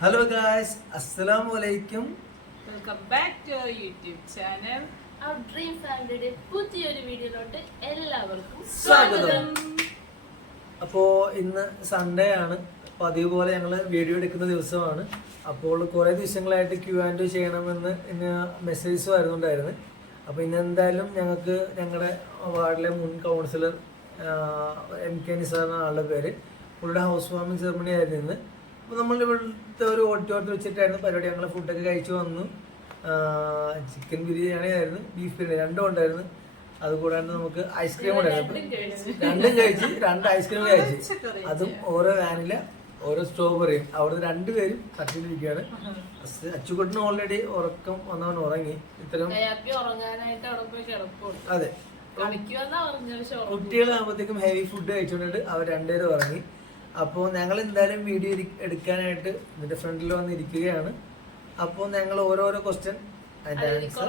Hello guys, അസ്സലാമു അലൈക്കും. Welcome back to our YouTube channel. Our dream ഫാമിലിയുടെ പുതിയൊരു വീഡിയോയിലോട്ട് എല്ലാവർക്കും സ്വാഗതം. അപ്പോൾ ഇന്ന് സൺഡേ ആണ്. പതിവ് പോലെ ഞങ്ങൾ വീഡിയോ എടുക്കുന്ന ദിവസമാണ്. അപ്പോൾ കുറേ ദിവസങ്ങളായിട്ട് Q&A ചെയ്യണമെന്ന് ഇന്ന് മെസ്സേജസ് വരുന്നുണ്ടായിരുന്നു. അപ്പോൾ ഇന്ന് എന്തായാലും ഞങ്ങൾക്ക് ഞങ്ങളുടെ വാർഡിലെ മുൻ കൗൺസിലർ MK നിസാർ എന്ന ആളുടെ പേര്, പുള്ളിയുടെ ഹൗസ് വാമിംഗ് സെറമണി ആയിരുന്നു ഇന്ന്. അപ്പോൾ നമ്മൾ ഇവിടുത്തെ ഒരു ഓഡിറ്റോറിയത്തിൽ വെച്ചിട്ടായിരുന്നു പരിപാടി. ഞങ്ങൾ ഫുഡൊക്കെ കഴിച്ചു വന്നു. ചിക്കൻ ബിരിയാണി ആയിരുന്നു, ബീഫ് ബിരിയാണി രണ്ടും ഉണ്ടായിരുന്നു. അതുകൂടാണ്ട് നമുക്ക് ഐസ്ക്രീം ഉണ്ടായിരുന്നു. രണ്ടും കഴിച്ച്, 2 ഐസ്ക്രീം കഴിച്ച്, അതും ഓരോ വാനില ഓരോ സ്ട്രോബെറിയും. അവിടുന്ന് 2 പേരും തട്ടിലിരിക്കുകയാണ്. അച്ചുകുട്ടിന് ഓൾറെഡി ഉറക്കം വന്നവൻ ഉറങ്ങി. ഇത്തരം അതെ, കുട്ടികളാകുമ്പോഴത്തേക്കും ഹെവി ഫുഡ് കഴിച്ചുകൊണ്ടിട്ട് അവർ 2 പേരും ഉറങ്ങി. അപ്പോൾ ഞങ്ങൾ എന്തായാലും വീഡിയോ എടുക്കാനായിട്ട് ഇതിന്റെ ഫ്രണ്ടിൽ വന്നിരിക്കുകയാണ്. അപ്പോൾ ഞങ്ങൾ ഓരോരോ ക്വസ്റ്റ്യൻ അതിന്റെ ആൻസർ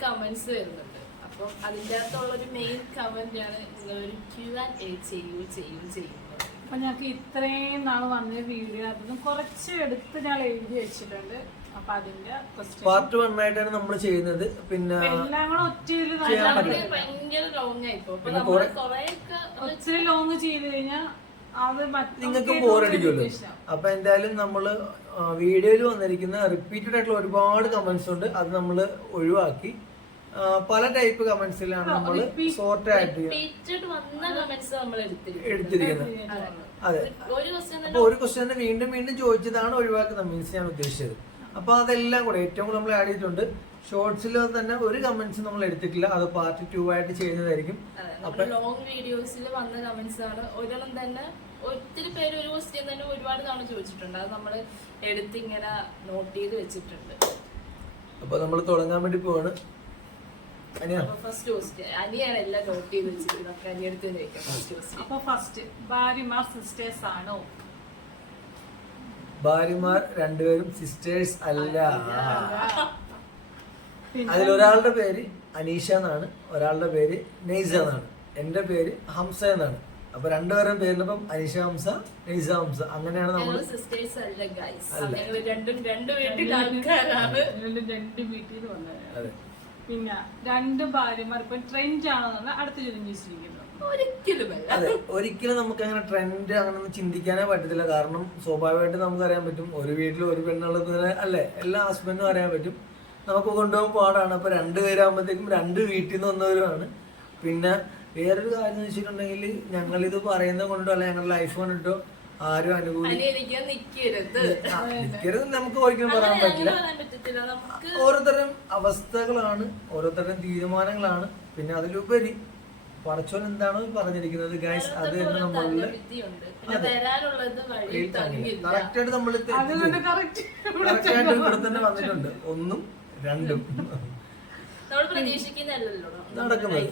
കമന്റ്സ് വരുന്നുണ്ട്. അപ്പൊ അതിന്റെ അകത്തുള്ളൊരു മെയിൻ കമന്റ് ആണ് നിങ്ങളൊരു Q&A ചെയ്യുന്നത്. അപ്പൊ ഞങ്ങൾക്ക് ഇത്രയും നാൾ വന്ന വീഡിയോ അതൊന്നും കുറച്ച് എടുത്ത് ഞാൻ എഴുതി വെച്ചിട്ടുണ്ട്. അപ്പൊ അതിന്റെ പാർട്ട് 1 ആയിട്ടാണ് നമ്മൾ ചെയ്യുന്നത്. പിന്നെ എല്ലാം കൂടെ ഒറ്റയിൽ ഭയങ്കര ലോങ് ആയിപ്പോ ഒത്തിരി ലോങ് ചെയ്ത് കഴിഞ്ഞാൽ അത് നിങ്ങൾക്ക് ബോറടിക്കുമല്ലോ. അപ്പൊ എന്തായാലും നമ്മള് വീഡിയോയിൽ വന്നിരിക്കുന്ന റിപ്പീറ്റഡ് ആയിട്ടുള്ള ഒരുപാട് കമന്റ്സ് ഉണ്ട്. അത് നമ്മൾ ഒഴിവാക്കി പല ടൈപ്പ് കമന്റ്സിലാണ് നമ്മൾ സോർട്ട് ആയിട്ട് എടുത്തിരിക്കുന്നത്. അതെ, അപ്പൊ ഒരു ക്വസ്റ്റ്യൻ വീണ്ടും വീണ്ടും ചോദിച്ചതാണ് ഒഴിവാക്കുന്ന മീൻസ് ഞാൻ ഉദ്ദേശിച്ചത്. അപ്പൊ അതെല്ലാം കൂടെ ഏറ്റവും കൂടുതൽ നമ്മൾ ആഡ് ചെയ്തിട്ടുണ്ട്. ഷോർട്സിൽ തന്നെ ഒരു കമന്റ്സ് നമ്മൾ എടുത്തിട്ടില്ല. അത് പാർട്ട് 2 ആയിട്ട് ചെയ്യുന്നതായിരിക്കും. അപ്പൊ ലോങ് വീഡിയോസിൽ വന്ന കമന്റ്സ് ആണ്. ഒരെണ്ണം തന്നെ ഒത്തിരി പേര് ഒരു ക്വസ്റ്റ്യൻ തന്നെ ഒരുപാട് തവണ ചോദിച്ചിട്ടുണ്ട്. അത് നമ്മൾ എടുത്ത് ഇങ്ങനെ നോട്ട് ചെയ്ത് വെച്ചിട്ടുണ്ട്. അപ്പൊ നമ്മൾ തുടങ്ങാൻ വേണ്ടി പോവാണ്. ഫസ്റ്റ് ക്വസ്റ്റ്യൻ അനിയാണ് എല്ലാം നോട്ട് ചെയ്ത് വെച്ചിട്ടുണ്ട്. അനിയടുത്ത് ചോദിക്കാം ഫസ്റ്റ് ക്വസ്റ്റ്യൻ. അപ്പൊ ഫസ്റ്റ്, ഭാര്യമാർ സിസ്റ്റേഴ്സ് ആണോ? ഭാര്യമാർ 2 പേരും സിസ്റ്റേഴ്സ് അല്ല. അതിലൊരാളുടെ പേര് അനീഷ എന്നാണ്, ഒരാളുടെ പേര് നെയ്സ എന്നാണ്. എന്റെ പേര് ഹംസ എന്നാണ്. അപ്പൊ 2 പേരും പേരിനപ്പം അനീഷ ഹംസ, നെയ്സ ഹംസ, അങ്ങനെയാണ് നമ്മൾ. സിസ്റ്റേഴ്സ് അല്ല ഗൈസ്, ഞങ്ങൾ രണ്ട് വീട്ടിൽ ആൾക്കാരാണ്. രണ്ട് വീട്ടിൽ വന്നത്. പിന്നെ 2 ഭാര്യമാർ ഇപ്പൊ ട്രെൻഡ് ആണോ അടുത്ത ചോദ്യം ചോദിച്ചിരിക്കുന്നത്. അതെ, ഒരിക്കലും നമുക്ക് അങ്ങനെ ട്രെൻഡ് അങ്ങനെ ചിന്തിക്കാനേ പറ്റത്തില്ല. കാരണം സ്വാഭാവികമായിട്ട് നമുക്ക് അറിയാൻ പറ്റും, ഒരു വീട്ടിൽ ഒരു പെണ്ണുള്ളത് അല്ലെ, എല്ലാ ഹസ്ബൻഡും അറിയാൻ പറ്റും. നമുക്ക് കൊണ്ടുപോകാൻ പാടാണ്. അപ്പൊ 2 പേരാകുമ്പോഴത്തേക്കും 2 വീട്ടിൽ നിന്ന് വന്നവരുമാണ്. പിന്നെ വേറൊരു കാര്യം എന്ന് വെച്ചിട്ടുണ്ടെങ്കിൽ ഞങ്ങളിത് പറയുന്നത് കൊണ്ടോ അല്ല ഞങ്ങളുടെ ലൈഫ് കൊണ്ടിട്ടോ ആരും നിൽക്കരുത് നമുക്ക് ഒരിക്കലും പറയാൻ പറ്റില്ല. ഓരോരുത്തരും അവസ്ഥകളാണ്, ഓരോരുത്തരുടെയും തീരുമാനങ്ങളാണ്. പിന്നെ അതിലുപരി പടച്ചോൻ എന്താണോ പറഞ്ഞിരിക്കുന്നത് ഗൈസ്, അത് തന്നെ നമ്മളില് കറക്റ്റായിട്ട് നമ്മൾ കറക്റ്റായിട്ട് ഇവിടെ തന്നെ വന്നിട്ടുണ്ട്. 1ഉം 2ഉം നടക്കുന്നത്.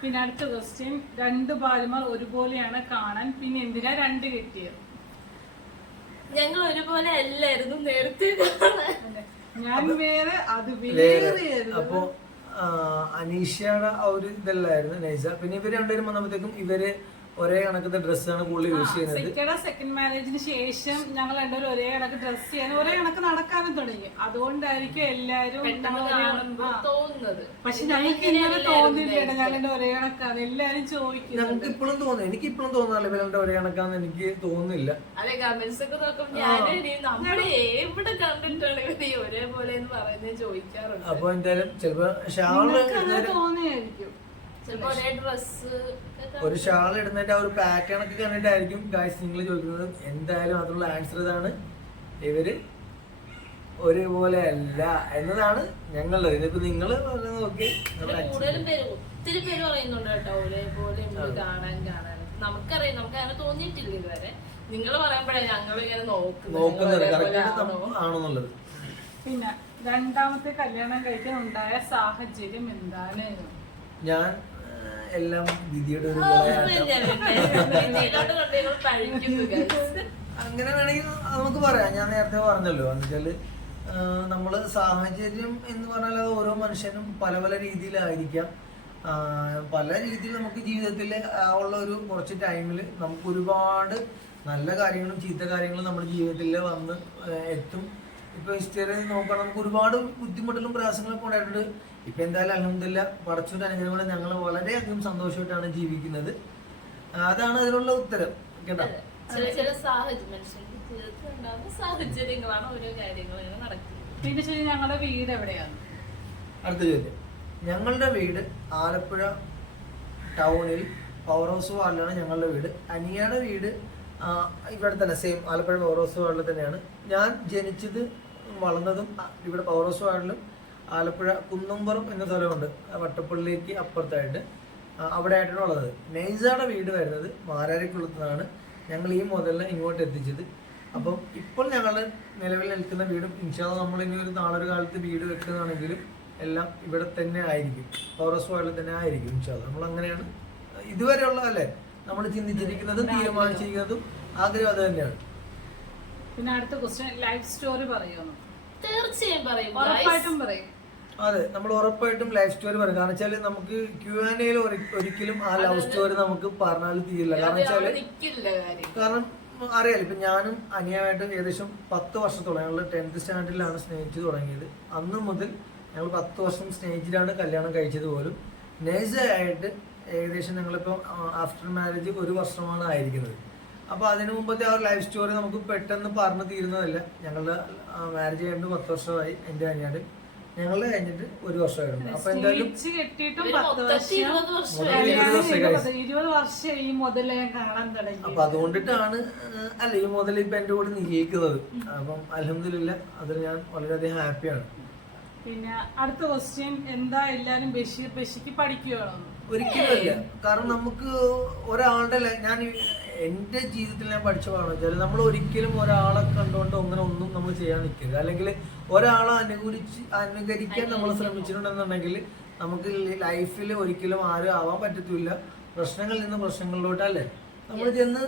പിന്നെ അടുത്ത ക്വസ്റ്റ്യൻ, 2 ഭാര്യമാർ ഒരുപോലെയാണ് കാണാൻ, പിന്നെ എന്തിനാ 2 കെട്ടിയത്? ഞങ്ങൾ ഒരുപോലെ അല്ലായിരുന്നു നേരത്തെ. ഞാൻ വേറെ, അത് വേറെ. അപ്പൊ അനീഷയുടെ ആ ഒരു ഇതല്ലായിരുന്നു നൈസ. പിന്നെ ഇവര് 2 പേരും വന്നപ്പോഴത്തേക്കും ഇവര് ഒരേ കണക്കത്തെ ഡ്രസ്സാണ് കൂടുതൽ യൂസ് ചെയ്യുന്നത്. സെക്കൻഡ് മാരേജിന് ശേഷം ഞങ്ങൾ 2 പേരും ഒരേ കണക്ക് ഡ്രസ് ചെയ്യാൻ, ഒരേ കണക്ക് നടക്കാനും തുടങ്ങി. അതുകൊണ്ടായിരിക്കും എല്ലാരും തോന്നുന്നത്. പക്ഷെ ഞങ്ങൾക്ക് ഇങ്ങനെ തോന്നില്ല, ഞങ്ങളുടെ ഒരേ കണക്കാണ് എല്ലാരും ചോദിക്കുന്നത്. ഞങ്ങൾക്ക് ഇപ്പോഴും തോന്നുന്നു, എനിക്ക് ഇപ്പോഴും തോന്നാറില്ല ഇവരുടെ ഒരേ കണക്കാന്ന് എനിക്ക് തോന്നുന്നില്ല. അല്ലെ, കമന്റ്സ് ഒക്കെ നോക്കുമ്പോൾ നമ്മള് എവിടെ കണ്ടിട്ടാണ് ഇവര് ഒരേപോലെ എന്ന് പറയുന്നത് ചോദിക്കാറുണ്ട്. അപ്പൊ എന്തായാലും ചിലപ്പോ ഷാള് തോന്നിയായിരിക്കും, ഒരു ഷാൾ ഇടുന്നതിന്റെ ആ ഒരു പാറ്റേൺ ഒക്കെ കണ്ടിട്ടായിരിക്കും ഗൈസ് നിങ്ങൾ ചോദിക്കുന്നത്. എന്തായാലും അതിനുള്ള ആൻസർ ഇതാണ്, ഇവര് ഒരുപോലെ അല്ല എന്നതാണ് ഞങ്ങളുടെ. ഇതിപ്പോ നിങ്ങള് പറയുന്നത് നോക്കി കൂടുതലും പേര് ഒത്തിരി പേര് പറയുന്നുണ്ട് കേട്ടോ ഒരേപോലെ കാണാൻ. നമുക്കറിയാം, നമുക്ക് അങ്ങനെ തോന്നിയിട്ടില്ല ഇതുവരെ. നിങ്ങൾ പറയുമ്പോഴേ ഞങ്ങൾ ഇങ്ങനെ നോക്കുന്നത് ആണെന്നുള്ളത്. പിന്നെ 2ാമത്തെ കല്യാണം കഴിക്കാൻ ഉണ്ടായ സാഹചര്യം എന്താണ്? ഞാൻ എല്ലാം വിധിയുടെ ഒരു അങ്ങനെ വേണമെങ്കിൽ നമുക്ക് പറയാം. ഞാൻ നേരത്തെ പറഞ്ഞല്ലോ, എന്നുവെച്ചാല് നമ്മള് സാഹചര്യം എന്ന് പറഞ്ഞാൽ അത് ഓരോ മനുഷ്യനും പല പല രീതിയിലായിരിക്കാം. പല രീതിയിൽ നമുക്ക് ജീവിതത്തിൽ ഉള്ള ഒരു കുറച്ച് ടൈമിൽ നമുക്ക് ഒരുപാട് നല്ല കാര്യങ്ങളും ചീത്ത കാര്യങ്ങളും നമ്മുടെ ജീവിതത്തിൽ വന്ന് എത്തും. ഇപ്പൊ ഹിസ്റ്ററി നോക്കണം, നമുക്ക് ഒരുപാട് ബുദ്ധിമുട്ടുകളും പ്രയാസങ്ങളൊക്കെ ഉണ്ടായിട്ടുണ്ട്. ഇപ്പൊ എന്തായാലും അൽഹംദുലില്ലാ പടച്ചോന്റെ അനുഗ്രഹം കൊണ്ട് ഞങ്ങൾ വളരെയധികം സന്തോഷമായിട്ടാണ് ജീവിക്കുന്നത്. അതാണ് അതിനുള്ള ഉത്തരം കേട്ടോ. ചില മനുഷ്യന്റെ ജീവിതത്തിൽ ഉണ്ടാകുന്ന സാഹചര്യങ്ങളാണ് ഓരോ കാര്യങ്ങൾ നടക്കുന്നത്. പിന്നെ ശരി, ഞങ്ങളുടെ വീട് എവിടെയാണ്? അടുത്ത ചോദ്യം. ഞങ്ങളുടെ വീട് ആലപ്പുഴ ടൗണിൽ പവർ ഹൗസ് വാർഡിലാണ് ഞങ്ങളുടെ വീട്. അനിയയുടെ വീട് ഇവിടെ തന്നെ സെയിം ആലപ്പുഴ പവർ ഹൗസ് വാർഡിൽ തന്നെയാണ്. ഞാൻ ജനിച്ചത് വളർന്നതും ഇവിടെ പവർ ഹൗസ് വാർഡിലും ആലപ്പുഴ കുന്നംപുറം എന്ന സ്ഥലമുണ്ട്, വട്ടപ്പള്ളിക്ക് അപ്പുറത്തായിട്ട്, അവിടെ ആയിട്ടാണ് ഉള്ളത്. നൈസയുടെ വീട് വരുന്നത് മാരാരിക്കുളത്തുനിന്നാണ് ഞങ്ങൾ ഈ മുതലിനെ ഇങ്ങോട്ട് എത്തിച്ചത്. അപ്പം ഇപ്പോൾ ഞങ്ങൾ നിലവിൽ നിൽക്കുന്ന വീടും ഇൻഷാ അല്ലാഹ് നമ്മളിനി ഒരു നാളൊരു കാലത്ത് വീട് വെക്കുന്നതാണെങ്കിലും എല്ലാം ഇവിടെ തന്നെ ആയിരിക്കും, പവർ ഹൗസ് വാർഡിൽ തന്നെ ആയിരിക്കും ഇൻഷാ അല്ലാഹ്. നമ്മൾ അങ്ങനെയാണ് ഇതുവരെയുള്ള അല്ലേ നമ്മൾ ചിന്തിച്ചിരിക്കുന്നതും തീരുമാനിച്ചിരിക്കുന്നതും ആഗ്രഹം അത് തന്നെയാണ്. പിന്നെ അടുത്ത ക്വസ്റ്റ്യൻ, ലൈഫ് സ്റ്റോറി പറയുമോ? തീർച്ചയായും പറയും, ഉറപ്പായിട്ടും പറയും. അതെ, നമ്മൾ ഉറപ്പായിട്ടും ലൈഫ് സ്റ്റോറി പറയും. കാരണം വെച്ചാല് നമുക്ക് Q&Aയിൽ ഒരിക്കലും ആ ലവ് സ്റ്റോറി നമുക്ക് പറഞ്ഞാൽ തീരില്ല. കാരണം വെച്ചാല് കാരണം അറിയാലോ, ഇപ്പൊ ഞാനും അനിയമായിട്ട് ഏകദേശം 10 വർഷത്തോളം, ഞങ്ങൾ 10th സ്റ്റാൻഡേർഡിലാണ് സ്നേഹിച്ചു തുടങ്ങിയത്. അന്ന് മുതൽ ഞങ്ങൾ 10 വർഷം സ്നേഹിച്ചിട്ടാണ് കല്യാണം കഴിച്ചത് പോലും. നേഴ്സായിട്ട് ഏകദേശം ഞങ്ങളിപ്പോൾ ആഫ്റ്റർ മാരേജ് 1 വർഷമാണ് ആയിരിക്കുന്നത്. അപ്പോൾ അതിനു മുമ്പത്തെ ആ ഒരു ലൈഫ് സ്റ്റോറി നമുക്ക് പെട്ടെന്ന് പറഞ്ഞു തീരുന്നതല്ല. ഞങ്ങളുടെ മാരേജ് കഴിഞ്ഞിട്ട് 10 വർഷമായി, എൻ്റെ അനിയാണ്ട് ഞങ്ങളുടെ കഴിഞ്ഞിട്ട് 1 വർഷമായിട്ടുണ്ട്. അപ്പൊ എന്തായാലും 20 വർഷം ഈ മുതലേ കാണാൻ തുടങ്ങി. അപ്പൊ അതുകൊണ്ടിട്ടാണ് അല്ല ഈ മുതൽ ഇപ്പൊ എന്റെ കൂടെ നിൽക്കുന്നത്. അപ്പം അൽഹംദുലില്ലാ അതിൽ ഞാൻ വളരെയധികം ഹാപ്പിയാണ്. പിന്നെ അടുത്ത ക്വസ്റ്റ്യൻ, എന്താ എല്ലാരും ബഷീർക്ക് പഠിക്കുകയാണോ? ഒരിക്കലുമല്ല. കാരണം നമുക്ക് ഒരാളുടെ ഞാൻ എന്റെ ജീവിതത്തിൽ ഞാൻ പഠിച്ച പാഠം വെച്ചാൽ നമ്മൾ ഒരിക്കലും ഒരാളെ കണ്ടുകൊണ്ട് അങ്ങനെ ഒന്നും നമ്മൾ ചെയ്യാൻ നിൽക്കരുത്. അല്ലെങ്കിൽ ഒരാളെ അനുകരിക്കാൻ നമ്മൾ ശ്രമിച്ചിട്ടുണ്ടെന്നുണ്ടെങ്കിൽ നമുക്ക് ലൈഫിൽ ഒരിക്കലും ആരും ആവാൻ പറ്റത്തില്ല. പ്രശ്നങ്ങളിൽ നിന്ന് പ്രശ്നങ്ങളിലോട്ടല്ലേ നമ്മൾ ചെന്ന്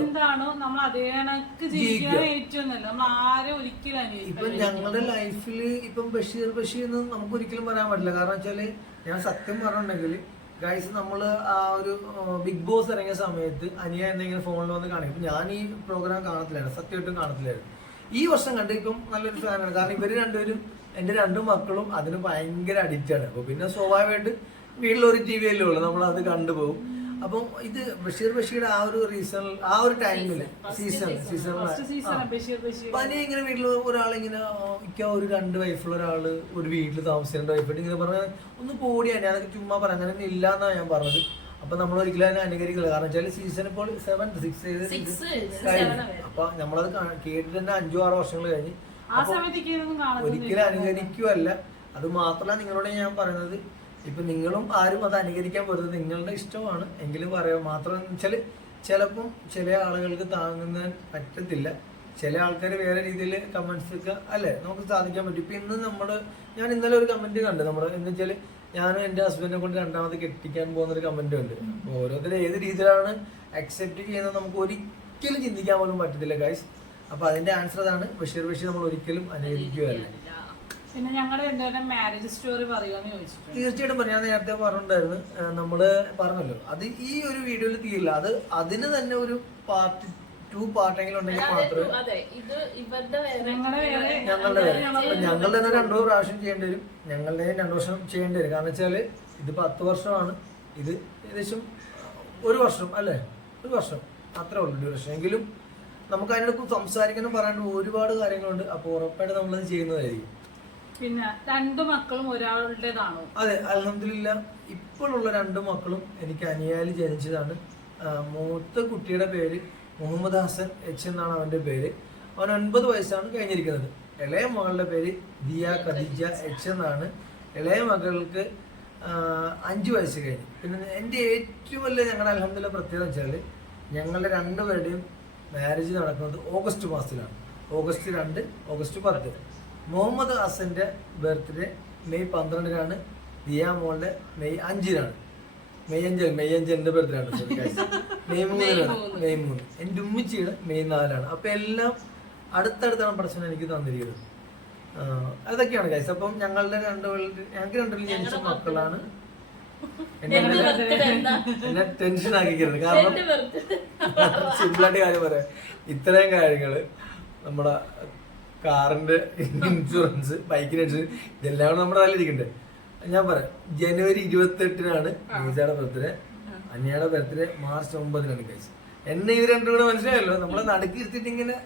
എന്താണോ നമ്മൾ അതേ കണക്ക് ജീവിക്കാൻ ഏറ്റവും നല്ല. നമ്മൾ ആരും ഒരിക്കലും ഇപ്പൊ ഞങ്ങളുടെ ലൈഫിൽ ഇപ്പം ബഷീർ എന്ന് നമുക്ക് ഒരിക്കലും പറയാൻ പറ്റില്ല. കാരണം വെച്ചാല് ഞാൻ സത്യം പറഞ്ഞിട്ടുണ്ടെങ്കിൽ ഗൈസ്, നമ്മൾ ആ ഒരു ബിഗ് ബോസ് ഇറങ്ങിയ സമയത്ത് അനിയ എന്തെങ്കിലും ഫോണിൽ വന്ന് കാണിക്കും. ഇപ്പം ഞാൻ ഈ പ്രോഗ്രാം കാണത്തില്ലായിരുന്നു, സത്യമായിട്ടും കാണത്തില്ലായിരുന്നു. ഈ വർഷം കണ്ട് ഇപ്പം നല്ലൊരു ഫാനാണ്. കാരണം ഇവർ രണ്ടുപേരും, എൻ്റെ 2 മക്കളും അതിന് ഭയങ്കര അഡിക്റ്റാണ്. അപ്പോൾ പിന്നെ സ്വാഭാവികമായിട്ട് വീട്ടിലൊരു TV അല്ലേ ഉള്ളൂ, നമ്മളത് കണ്ടുപോകും. അപ്പം ഇത് ബഷീറുടെ ആ ഒരു ആ ഒരു ടൈമില് പനി ഇങ്ങനെ വീട്ടിൽ ഒരാളിങ്ങനെ ഒരു 2 വയസ്സുള്ള ഒരാള് ഒരു വീട്ടിൽ താമസിക്കേണ്ട വൈഫായിട്ട് ഇങ്ങനെ പറഞ്ഞാൽ ഒന്ന് പോടിയാ, ഞാനൊക്കെ ചുമ്മാ പറയാം, അങ്ങനെ ഇല്ലാന്നാ ഞാൻ പറഞ്ഞത്. അപ്പൊ നമ്മൾ ഒരിക്കലും അതിനെ അനുകരിക്കില്ല. കാരണം വെച്ചാൽ സീസൺ ഇപ്പോൾ 7, 6 കഴിഞ്ഞു. അപ്പൊ നമ്മളത് കേട്ടിട്ട് തന്നെ 5-6 വർഷങ്ങൾ കഴിഞ്ഞ് ഒരിക്കലും അനുകരിക്കുവല്ല. അത് മാത്രമല്ല നിങ്ങളോട് ഞാൻ പറയുന്നത്, ഇപ്പൊ നിങ്ങളും ആരും അത് അനുകരിക്കാൻ പോരുത്, നിങ്ങളുടെ ഇഷ്ടമാണ്. എങ്കിലും പറയാം മാത്രം വെച്ചാൽ ചിലപ്പം ചില ആളുകൾക്ക് താങ്ങുന്ന പറ്റത്തില്ല. ചില ആൾക്കാർ വേറെ രീതിയിൽ കമന്റ്സ് ഒക്കെ അല്ലേ നമുക്ക് സാധിക്കാൻ പറ്റും. ഇപ്പൊ ഇന്ന് ഞാൻ ഇന്നലെ ഒരു കമന്റ് കണ്ടു. എന്ന് വെച്ചാൽ ഞാനും എൻ്റെ ഹസ്ബൻഡിനെ കൊണ്ട് 2ാമത് കെട്ടിക്കാൻ പോകുന്ന ഒരു കമന്റ് ഉണ്ട്. ഓരോരുത്തരും ഏത് രീതിയിലാണ് അക്സെപ്റ്റ് ചെയ്യുന്നത് നമുക്ക് ഒരിക്കലും ചിന്തിക്കാൻ പോലും പറ്റത്തില്ല ഗൈസ്. അപ്പൊ അതിന്റെ ആൻസർ അതാണ്, ബഷീർ നമ്മൾ ഒരിക്കലും അനുകരിക്കുകയല്ല. പിന്നെ ഞങ്ങളുടെ എന്തായാലും മാരേജ് സ്റ്റോറി പറയുമെന്ന് ചോദിച്ചിട്ടുണ്ട്. തീർച്ചയായിട്ടും പറയാൻ നേരത്തെ പറഞ്ഞിട്ടുണ്ടായിരുന്നു, നമ്മള് പറഞ്ഞല്ലോ അത് ഈ ഒരു വീഡിയോയിൽ തീരില്ല. അതിന് തന്നെ ഒരു പാർട്ട് 2 പാർട്ടെങ്കിലും ഉണ്ടെങ്കിൽ മാത്രമേ ഞങ്ങളുടെ തന്നെ 2 പ്രാവശ്യം ചെയ്യേണ്ടി വരും. ഞങ്ങളുടെ 2 വർഷം ചെയ്യേണ്ടി വരും. കാരണം വെച്ചാല് ഇത് 10 വർഷമാണ്, ഇത് ഏകദേശം 1 വർഷം അല്ലേ, 1 വർഷം അത്രേ ഉള്ളൂ ഡ്യൂറേഷൻ. എങ്കിലും നമുക്ക് അതിനോട് സംസാരിക്കണം, പറയാണ്ട് ഒരുപാട് കാര്യങ്ങളുണ്ട്. അപ്പോൾ ഉറപ്പായിട്ട് നമ്മളത് ചെയ്യുന്നതായിരിക്കും. പിന്നെ 2 മക്കളും ഒരാളുടേതാണോ? അതെ, അൽഹംദുലില്ലാ ഇപ്പോഴുള്ള 2 മക്കളും എനിക്ക് അനിയാലി ജനിച്ചതാണ്. മൂത്ത കുട്ടിയുടെ പേര് മുഹമ്മദ് ഹസൻ H എന്നാണ് അവന്റെ പേര്. അവൻ 9 വയസ്സാണ് കഴിഞ്ഞിരിക്കുന്നത്. ഇളയ മകളുടെ പേര് ദിയ ഖദീജ H എന്നാണ്. ഇളയ മകൾക്ക് 5 വയസ്സ് കഴിഞ്ഞു. പിന്നെ എൻ്റെ ഏറ്റവും വലിയ ഞങ്ങളുടെ അൽഹംദുലില്ലാ പ്രത്യേകത വെച്ചാൽ ഞങ്ങളുടെ 2 പേരുടെയും മാരേജ് നടക്കുന്നത് ഓഗസ്റ്റ് മാസത്തിലാണ്. August 2, August 10. മുഹമ്മദ് ഹസന്റെ ബർത്ത്ഡേ മെയ് 12-നാണ്. ദിയ മോളുടെ മെയ് 5-നാണ്. മെയ് അഞ്ചലിന്റെ ബർത്ത്ഡേ ആണ്. മെയ് 3-നാണ്. മെയ് 3. എൻ്റെ ഉമ്മച്ചിയുടെ മെയ് 4-ആണ്. അപ്പൊ എല്ലാം അടുത്തടുത്താണ് പ്രശ്നം എനിക്ക് തന്നിരിക്കുന്നത്. അതൊക്കെയാണ് ഗൈസ്. അപ്പം ഞങ്ങൾക്ക് 2 ജനിച്ച മക്കളാണ്. എന്നെ ടെൻഷൻ ആക്കിക്കരുത്. കാരണം സിമ്പിളായിട്ട് കാര്യം പറയാം, ഇത്രയും കാര്യങ്ങള് നമ്മുടെ കാറിന്റെ ഇൻഷുറൻസ്, ബൈക്കിന്റെ ഇൻഷുറൻസ്, ഇതെല്ലാം കൂടെ നമ്മുടെ തലയിരിക്കണ്ടേ. ഞാൻ പറയാം, ജനുവരി 28-നാണ് നീസയുടെ ബർത്ത്ഡേ, അനിയയുടെ ബർത്ത്ഡേ മാർച്ച് 9-നാണ് കഴിച്ചത്. എന്നെ ഇവർ രണ്ടും കൂടെ മനസ്സിലായല്ലോ, നമ്മളെ നടുക്കി ഇരുത്തിട്ട് ഇങ്ങനെ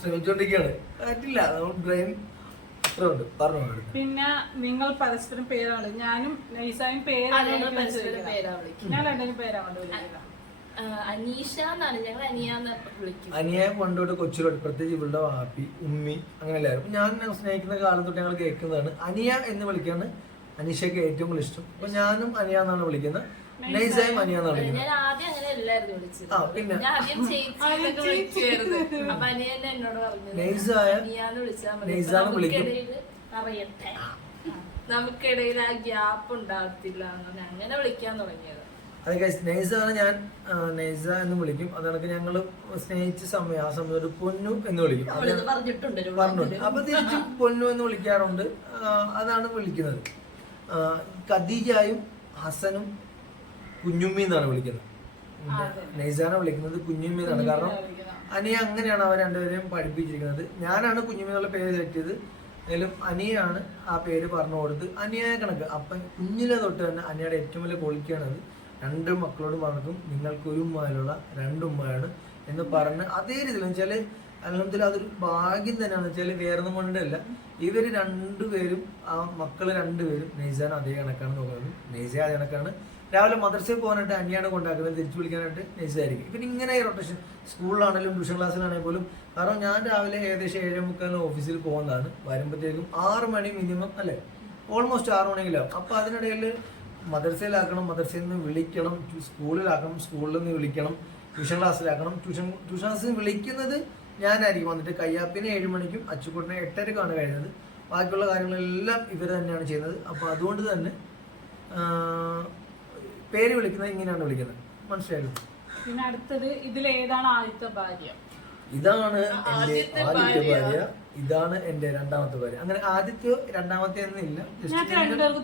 ശ്രമിച്ചോണ്ടിരിക്കുകയാണ്. പറ്റില്ല, നമ്മൾ ബ്രെയിൻ അത്ര ഉണ്ട്. പറഞ്ഞു. പിന്നെ നിങ്ങൾ പരസ്പരം പേരാണ്, ഞാനും നൈസായും പേരാണ്. ഞാൻ രണ്ടും പേരാണ് വിളിക്കുന്നത്. അനീഷ എന്നാണ്, ഞങ്ങൾ അനിയാന്ന് വിളിക്കും. അനിയെ കൊണ്ടോട്ട് കൊച്ചിലോട്ട്, പ്രത്യേകിച്ച് ഇവളുടെ വാപ്പി, ഉമ്മി, അങ്ങനെ എല്ലാവരും. ഞാൻ സ്നേഹിക്കുന്ന കാലം തൊട്ട് ഞങ്ങൾ കേൾക്കുന്നതാണ് അനിയ എന്ന് വിളിക്കാണ് അനീഷയ്ക്ക് ഏറ്റവും കൂടുതൽ ഇഷ്ടം. അപ്പൊ ഞാനും അനിയ എന്നാണ് വിളിക്കുന്നത്, നൈസായും അനിയ എന്നാണ് വിളിക്കുന്നത്. ഞാൻ ആദ്യം അങ്ങനെ എല്ലാവരും വിളിച്ചത്. പിന്നെ ഞാൻ ആദ്യം ചേച്ചിന്നൊക്കെ വിളിച്ചായിരുന്നു. അപ്പൊ അനിയ തന്നെ എന്നോട് പറഞ്ഞത് നൈസായ അനിയാന്ന് വിളിച്ചാൽ മതി, നൈസാന്ന് വിളിക്കും. അറിയട്ടെ, നമുക്കിടയിൽ ആ ഗ്യാപ്പ് ഉണ്ടാകത്തില്ല എന്ന് അങ്ങനെ വിളിക്കാൻ തുടങ്ങിയത്. അത് നൈസാണ്, ഞാൻ നൈസ എന്ന് വിളിക്കും. അതൊക്കെ ഞങ്ങള് സ്നേഹിച്ച സമയം, ആ സമയം ഒരു പൊന്നു എന്ന് വിളിക്കും. പറഞ്ഞിട്ടുണ്ട്. അപ്പൊ തിരിച്ചും പൊന്നു എന്ന് വിളിക്കാറുണ്ട്. അതാണ് വിളിക്കുന്നത്. ഖദീജയും ഹസനും കുഞ്ഞുമ്മി എന്നാണ് വിളിക്കുന്നത്. നൈസാനെ വിളിക്കുന്നത് കുഞ്ഞുമ്മി എന്നാണ്. കാരണം അനിയ അങ്ങനെയാണ് അവർ രണ്ടുപേരെയും പഠിപ്പിച്ചിരിക്കുന്നത്. ഞാനാണ് കുഞ്ഞുമ്മി എന്നുള്ള പേര് തെറ്റിയത്, എങ്കിലും അനിയാണ് ആ പേര് പറഞ്ഞു കൊടുത്ത് അനിയായ കണക്ക്. അപ്പം കുഞ്ഞിലെ തൊട്ട് തന്നെ അനിയുടെ ഏറ്റവും വലിയ ക്വാളിറ്റിയാണത്. രണ്ട് മക്കളോട് പറഞ്ഞും നിങ്ങൾക്കൊരു ഉമ്മയിലുള്ള രണ്ടുമ്മയാണ് എന്ന് പറഞ്ഞ് അതേ രീതിയിൽ വെച്ചാൽ അല്ലെങ്കിലും അതൊരു ഭാഗ്യം തന്നെയാണെന്ന് വെച്ചാൽ വേറൊന്നും കൊണ്ടല്ല. ഇവർ രണ്ടുപേരും, ആ മക്കള് രണ്ടുപേരും നൈസാൻ അതേ കണക്കാണ് നോക്കുന്നത്. നൈസ അതേ കണക്കാണ്. രാവിലെ മദ്രസയിൽ പോകാനായിട്ട് അനിയാണ് കൊണ്ടാക്കുന്നത്, തിരിച്ചു വിളിക്കാനായിട്ട് നൈസായിരിക്കും. ഇപ്പം ഇങ്ങനെ റൊട്ടേഷൻ സ്കൂളിലാണെങ്കിലും ട്യൂഷൻ ക്ലാസ്സിലാണെങ്കിൽ പോലും. കാരണം ഞാൻ രാവിലെ ഏകദേശം 7:45 ഓഫീസിൽ പോകുന്നതാണ്. വരുമ്പോഴത്തേക്കും 6 മണി മിനിമം, അല്ലേ, ഓൾമോസ്റ്റ് 6 മണിയിലാവും. അപ്പം അതിനിടയിൽ മദ്രസയിലാക്കണം, മദ്രസയിൽ നിന്ന് വിളിക്കണം, സ്കൂളിലാക്കണം, സ്കൂളിൽ നിന്ന് വിളിക്കണം, ട്യൂഷൻ ക്ലാസ്സിലാക്കണം. ട്യൂഷൻ ക്ലാസ്സിൽ വിളിക്കുന്നത് ഞാനായിരിക്കും. വന്നിട്ട് കയ്യാപ്പിനെ 7 മണിക്കും അച്ചുക്കുട്ടിനെ 8:30ക്കാണ് കഴിഞ്ഞത്. ബാക്കിയുള്ള കാര്യങ്ങളെല്ലാം ഇവർ തന്നെയാണ് ചെയ്യുന്നത്. അപ്പോൾ അതുകൊണ്ട് തന്നെ പേര് വിളിക്കുന്നത് ഇങ്ങനെയാണ് വിളിക്കുന്നത്. മനസ്സിലായല്ലോ. പിന്നെ അടുത്തത്, ഇതിലേതാണ് ആദ്യത്തെ ഭാര്യ? ഇതാണ് എന്റെ ആദ്യത്തെ ഭാര്യ, ഇതാണ് എന്റെ രണ്ടാമത്തെ ഭാര്യ. അങ്ങനെ ആദ്യത്തെ രണ്ടാമത്തെ എന്നില്ല,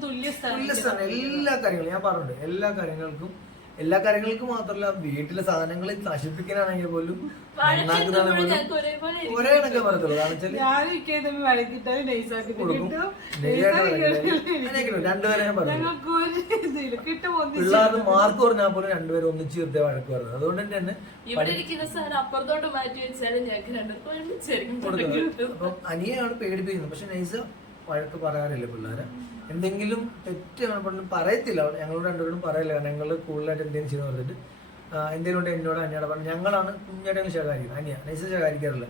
തുല്യ സ്ഥാനം. എല്ലാ കാര്യങ്ങളും ഞാൻ പറഞ്ഞിട്ടുണ്ട്. എല്ലാ കാര്യങ്ങൾക്കും മാത്രമല്ല, വീട്ടിലെ സാധനങ്ങൾ നശിപ്പിക്കാനാണെങ്കിൽ പോലും ഒരേ കണക്കെ പറയത്തുള്ളൂ. രണ്ടുപേരെ ഞാൻ പറഞ്ഞു. പിള്ളേർക്ക് മാർക്ക് പറഞ്ഞാൽ പോലും രണ്ടുപേരും ഒന്നിച്ച് തീർത്തേ വഴക്ക് പറഞ്ഞത്. അതുകൊണ്ട് തന്നെ അപ്പം അനിയാണ് പേടിപ്പിക്കുന്നത്. പക്ഷെ നൈസ വഴക്ക് പറയാറില്ല പിള്ളേരെ. എന്തെങ്കിലും തെറ്റാണ് പറഞ്ഞു പറയത്തില്ല. ഞങ്ങളോട് രണ്ടുപേരും പറയില്ല. കാരണം ഞങ്ങൾ കൂടുതലായിട്ട് എന്തെങ്കിലും ചെയ്ത് പറഞ്ഞിട്ട് എന്തെങ്കിലും കൊണ്ട് എന്നോട് അനിയോട് പറഞ്ഞു. ഞങ്ങളാണ് കുഞ്ഞായിട്ട് ശകാരിക്കുന്നത്. അനിയ നൈസ ശകാരിക്കാറില്ല.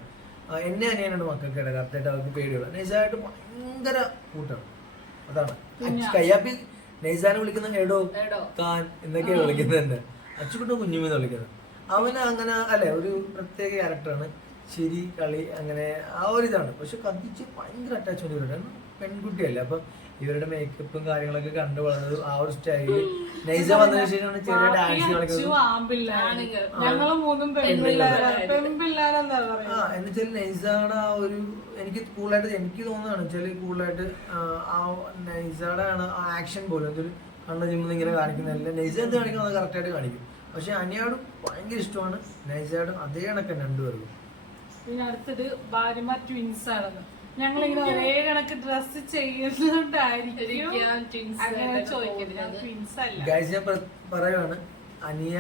എന്നെ അനിയനാണ് മക്കൾക്ക് കറക്റ്റായിട്ട് അവർക്ക് പേടിയുള്ള. നൈസായിട്ട് ഭയങ്കര കൂട്ടാണ്. അതാണ് കയ്യാപ്പി നൈസാനെ വിളിക്കുന്ന എടോ താൻ എന്നൊക്കെയാണ് വിളിക്കുന്നത്. തന്നെ അച്ചുകുട്ട കുഞ്ഞുമെന്ന് വിളിക്കുന്നത്. അവന് അങ്ങനെ അല്ലെ, ഒരു പ്രത്യേക ക്യാരക്ടറാണ്. ചിരി കളി അങ്ങനെ ആ ഒരു ഇതാണ്. പക്ഷെ കത്തിച്ച് ഭയങ്കര അറ്റാച്ച്മെന്റ് ഇവരുടെ പെൺകുട്ടിയല്ലേ. അപ്പൊ ഇവരുടെ മേക്കപ്പും കാര്യങ്ങളൊക്കെ കണ്ടു വളർന്നത് ആ ഒരു സ്റ്റൈലിൽ. നൈസ വന്നതിന് ശേഷമാണ് ചെറിയ ഡാൻസ് കളിക്കുന്നത്. എന്നുവെച്ചാൽ നൈസയുടെ ആ ഒരു എനിക്ക് കൂടുതലായിട്ട് എനിക്ക് തോന്നുന്നതാണ് വെച്ചാൽ കൂടുതലായിട്ട് ആ നൈസയുടെ ആണ് ആ ആക്ഷൻ പോലും എന്തൊരു കണ്ണ ജിമ്മിൽ ഇങ്ങനെ കാണിക്കുന്നതല്ല. നൈസ എന്ത് കാണിക്കുന്നത് അത് കറക്റ്റായിട്ട് കാണിക്കും. പക്ഷെ അനിയോടും ഭയങ്കര ഇഷ്ടമാണ്, നൈസയോടും അതേ കണക്ക് രണ്ടുപേർക്കും. പിന്നെ അടുത്തത് ഭാര്യമാർ ട്വിൻസ് ആണെന്ന്. ഞങ്ങളിങ്ങനെ ഒരേ കണക്ക് ഡ്രസ് ചെയ്യുന്നോണ്ടായിരിക്കും അങ്ങനെ ചോദിക്കുന്നത്. ട്വിൻസ് അല്ല ഗൈസ്. ഞാൻ പറയുവാണ്, അനിയ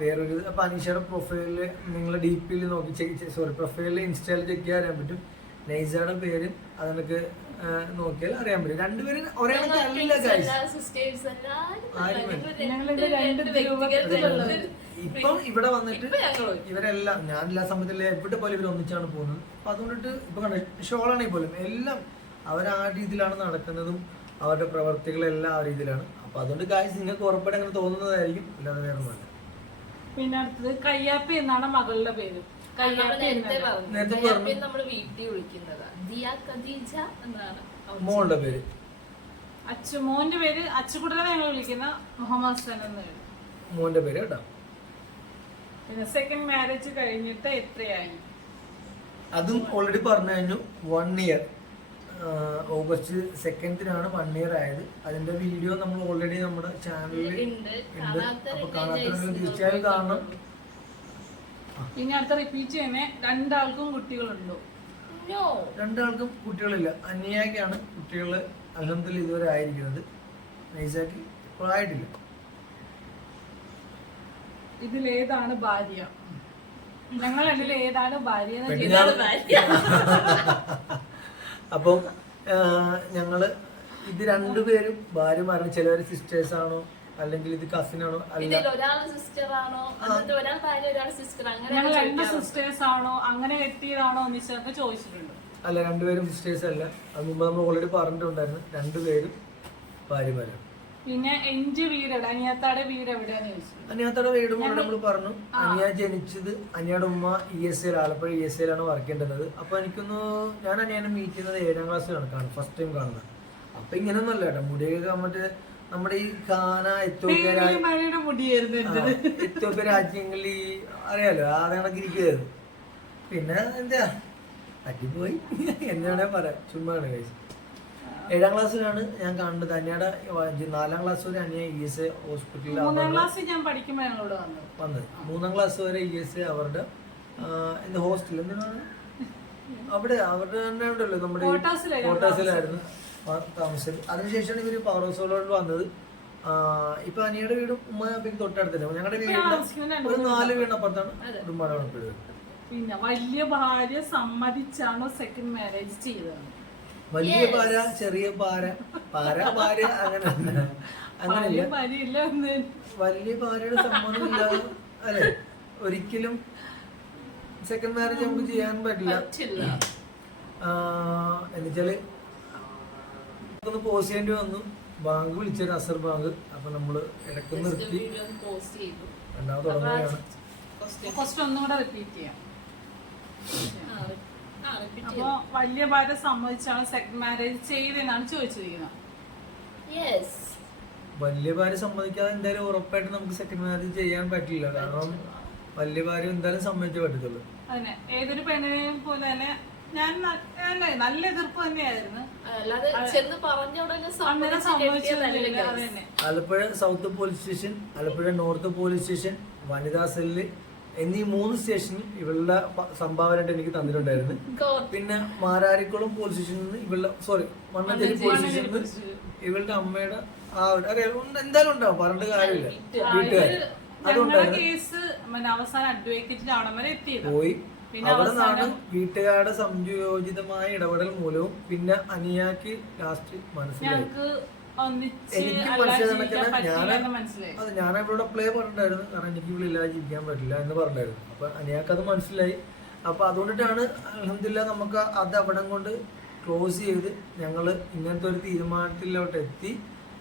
വേറൊരു. അപ്പൊ അനീഷയുടെ പ്രൊഫൈലില് നിങ്ങൾ DP നോക്കി പ്രൊഫൈലിൽ ഇൻസ്റ്റയിൽ ചെക്ക് ചെയ്യാൻ അറിയാൻ പറ്റും. നൈസയുടെ പേരും അതൊക്കെ നോക്കിയാൽ അറിയാൻ പറ്റും. രണ്ടുപേരും ഒരേ കണക്കല്ല ഗൈസ്. ഇപ്പം ഇവിടെ വന്നിട്ട് ഇവരെല്ലാം ഞാൻ എല്ലാ സമയത്തിലെ എവിടെ പോലും ഇവർ ഒന്നിച്ചാണ് പോകുന്നത്. അപ്പൊ അതുകൊണ്ടിട്ട് ഇപ്പൊ കണ്ട ഷോളാണെങ്കിൽ പോലും എല്ലാം അവർ ആ രീതിയിലാണ് നടക്കുന്നതും അവരുടെ പ്രവർത്തികളെല്ലാം ആ രീതിയിലാണ്. അപ്പൊ അതുകൊണ്ട് ഗൈസ് നിങ്ങൾക്ക് ഉറപ്പായിട്ട് അങ്ങനെ തോന്നുന്നതായിരിക്കും, അല്ലാതെ വേറെ ഒന്നുമല്ല. പിന്നെ അടുത്തത് കയ്യാപ്പി എന്നാണ് മകളുടെ പേര്. മോളുടെ പേര് മോന്റെ പേര് അച്ചുകുട്ടനെ ഞങ്ങൾ വിളിക്കുന്ന മുഹമ്മദ് ഹസൻ എന്ന്. മോന്റെ പേര് കേട്ടോ. പിന്നെ സെക്കൻഡ് മാരേജ് കഴിഞ്ഞിട്ട് എത്രയായി? അതും ഓൾറെഡി പറഞ്ഞു കഴിഞ്ഞു. 1 ഇയർ ഓഗസ്റ്റ് 2 1 ഇയർ ആയത്. അതിന്റെ വീഡിയോ നമ്മൾ ഓൾറെഡി നമ്മുടെ ചാനലിൽ ഉണ്ട്. അപ്പൊ കാണാത്തവരെങ്കിലും തീർച്ചയായും കാണണം. ഇനി അടുത്ത റിപ്പീറ്റ് ചെയ്യുന്നേ, രണ്ടാൾക്കും കുട്ടികളുണ്ടോ? രണ്ടാൾക്കും കുട്ടികളില്ല. അന്യാക്കാണ് കുട്ടികൾ അൽഹംദുലില്ലാഹ് ഇതുവരെ ആയിരിക്കുന്നത്. നൈസാക്ക് ഇപ്പോഴായിട്ടില്ല. ഇതിലേതാണ് ഭാര്യ? ഞങ്ങൾ ഇതിലേതാണ് ഭാര്യ? അപ്പം ഞങ്ങള് ഇത് രണ്ടുപേരും ഭാര്യമാരാണ്. ചിലവര് സിസ്റ്റേഴ്സ് ആണോ അല്ലെങ്കിൽ ഇത് കസിൻ ആണോ അല്ല, ഞങ്ങൾ രണ്ട് സിസ്റ്റേഴ്സ് ആണോ അങ്ങനെ കെട്ടിയതാണോ എന്ന് ചോദിച്ചിട്ടുണ്ട്. അല്ല, രണ്ടുപേരും സിസ്റ്റേഴ്സ് അല്ല. അത് മുമ്പ് നമ്മൾ ഓൾറെഡി പറഞ്ഞിട്ടുണ്ടായിരുന്നു. രണ്ടുപേരും ഭാര്യമാരാണ്. പിന്നെ എന്റെ വീട് എവിടെ? അനിയാത്താടെ വീട് എവിടെയാന്ന് ചോദിച്ചു. അനിയാത്തയുടെ വീടും കൂടെ നമ്മൾ പറഞ്ഞു. അനിയ ജനിച്ചത്, അനിയുടെ ഉമ്മ ESL ആലപ്പുഴ ESL വർക്ക് ചെയ്യേണ്ടത്. അപ്പൊ എനിക്കൊന്ന് ഞാൻ അനിയനെ മീറ്റ് ചെയ്യുന്നത് 7ാം ക്ലാസ്സിലാണ് ഫസ്റ്റ് ടൈം കാണുന്നത്. അപ്പൊ ഇങ്ങനെയൊന്നുമല്ല കേട്ടോ. മുടിയൊക്കെ മറ്റേ നമ്മുടെ ഈ ഘാന, എത്യോപ്യ രാജ്യങ്ങളിൽ അറിയാലോ ആ കണക്ക് ഇരിക്കുകയായിരുന്നു. പിന്നെ എന്താ അടിപോയി എന്നാണേ പറയാം. ചുമ്മാണ് കഴിച്ചു. 7ാം ക്ലാസ്സിലാണ് ഞാൻ കാണുന്നത്. അനിയുടെ 4ാം ക്ലാസ് വരെ അനിയ ESA ഹോസ്പിറ്റലിൽ വന്നത്. 3ാം ക്ലാസ് വരെ ESA അവരുടെ എന്താ ഹോസ്റ്റൽ എന്താണ് അവിടെ അവരുടെ തന്നെ ഉണ്ടല്ലോ നമ്മുടെ കോട്ടാസിലായിരുന്നു താമസിച്ചത്. അതിനുശേഷമാണ് ഇവര് പവർ ഹൗസുകളോട് വന്നത്. ഇപ്പൊ അനിയുടെ വീടും ഉമ്മയും തൊട്ടടുത്ത് തന്നെ. ഞങ്ങളുടെ വീടിന്റെ ഒരു 4 വീടിനപ്പുറത്താണ് ഉമ്മയുടെ വീട്. പിന്നെ വലിയ ഭാര്യ സമ്മതിച്ചാണോ സെക്കൻഡ് മാരേജ് ചെയ്തത്? വലിയ പാര, ചെറിയ പാര, ഭാര്യ അങ്ങനെ അങ്ങനെയില്ല. വലിയ ഭാര്യയുടെ സമ്മതം ഇല്ലാതെ അല്ലെ ഒരിക്കലും സെക്കൻഡ് മാരേജ് നമുക്ക് ചെയ്യാൻ പറ്റില്ല. എന്നുവെച്ചാല് ഒന്ന് പോസ് ചെയ്യേണ്ടി വന്നു. ബാങ്ക് വിളിച്ചൊരു അസർ ബാങ്ക്. അപ്പൊ നമ്മള് ഇടയ്ക്ക് നിർത്തി രണ്ടാമത് തുടങ്ങുകയാണ്. ഒന്നുകൂടെ റിപ്പീറ്റ് ചെയ്യാം. അപ്പൊ വലിയ ഭാര്യ സമ്മതിച്ചാണ് സെക്കൻഡ് മാരേജ് ചെയ്തെന്നാണ് ചോദിച്ചിരിക്കുന്നത്. വലിയ ഭാര്യ സമ്മതിക്കാതെ എന്തായാലും ഉറപ്പായിട്ട് നമുക്ക് സെക്കൻഡ് മാരേജ് ചെയ്യാൻ പറ്റില്ല. കാരണം വലിയ ഭാര്യ എന്തായാലും സമ്മതിച്ചേ പറ്റത്തുള്ളൂ. അതന്നെ, ഏതൊരു പെണ്ണിനെയും പോലെ തന്നെ ഞാൻ നല്ല എതിർപ്പ് തന്നെയായിരുന്നു. Alappuzha south police station, Alappuzha north police station, വനിതാ സെല്ല് എന്നീ 3 സ്റ്റേഷനിൽ ഇവളുടെ സംഭാവനയായിട്ട് എനിക്ക് തന്നിട്ടുണ്ടായിരുന്നു. പിന്നെ മാരാരിക്കുളം പോലീസ് സ്റ്റേഷനിൽ നിന്ന് ഇവളുടെ മണ്ണഞ്ചേരി പോലീസ് സ്റ്റേഷനിൽ നിന്ന് ഇവളുടെ അമ്മയുടെ ആ ഒരു എന്തായാലും ഉണ്ടാവും, പറഞ്ഞിട്ട് കാര്യമില്ല. വീട്ടുകാർ പോയി അവിടെ നിന്നാണ് വീട്ടുകാരുടെ സംയോജിതമായ ഇടപെടൽ മൂലവും പിന്നെ അനിയാക്ക് ലാസ്റ്റ് മനസ്സിലായി. എനിക്ക് ഞാൻ അവളോട് പ്ലേ പറഞ്ഞിട്ടായിരുന്നു. കാരണം എനിക്ക് ഇവിടെ ഇല്ലാതെ ജീവിക്കാൻ പറ്റില്ല എന്ന് പറഞ്ഞായിരുന്നു. അപ്പൊ അനിയാക്ക് അത് മനസ്സിലായി. അപ്പൊ അതുകൊണ്ടിട്ടാണ് അൽഹംദുലില്ലാഹ് നമുക്ക് അത് അവിടം കൊണ്ട് ക്ലോസ് ചെയ്ത് ഞങ്ങള് ഇങ്ങനത്തെ ഒരു തീരുമാനത്തിലോട്ട് എത്തി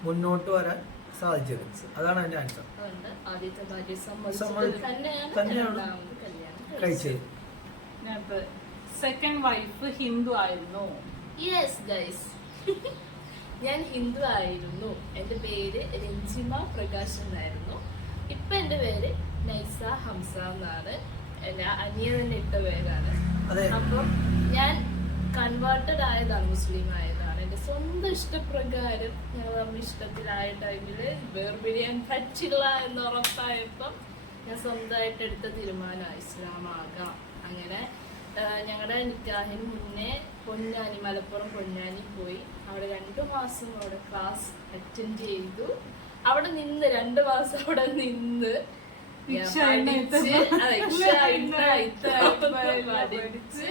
മുന്നോട്ട് വരാൻ സാധിച്ചത്. അതാണ് അതിന്റെ ആൻസർ. തന്നെയാണ് കഴിച്ചത്. സെക്കൻഡ് വൈഫ് ഹിന്ദു ആയിരുന്നു. യെസ് ഗൈസ്, ഞാൻ ഹിന്ദു ആയിരുന്നു. എന്റെ പേര് രഞ്ജിമ പ്രകാശ് എന്നായിരുന്നു. ഇപ്പൊ എന്റെ പേര് നൈസ ഹംസ എന്നാണ്. എന്റെ അനിയ തന്നെ ഇട്ട പേരാണ്. അപ്പം ഞാൻ കൺവേർട്ടഡ് ആയതാണ്, മുസ്ലിം ആയതാണ്. എന്റെ സ്വന്തം ഇഷ്ടപ്രകാരം ഞങ്ങൾ നമ്മുടെ ഇഷ്ടത്തിലായ ടൈമില് വേർപിരിയാൻ പറ്റില്ല എന്ന് ഉറപ്പായപ്പം ഞാൻ സ്വന്തമായിട്ട് എടുത്ത തീരുമാനമാണ് ഇസ്ലാമാകാം. അങ്ങനെ ഞങ്ങളുടെ നിക്കാഹിന് മുന്നേ പൊന്നാനി, മലപ്പുറം പൊന്നാനി പോയി. അവിടെ 2 മാസം അവിടെ ക്ലാസ് അറ്റൻഡ് ചെയ്തു. അവിടെ നിന്ന് 2 മാസം അവിടെ നിന്ന് പഠിച്ച്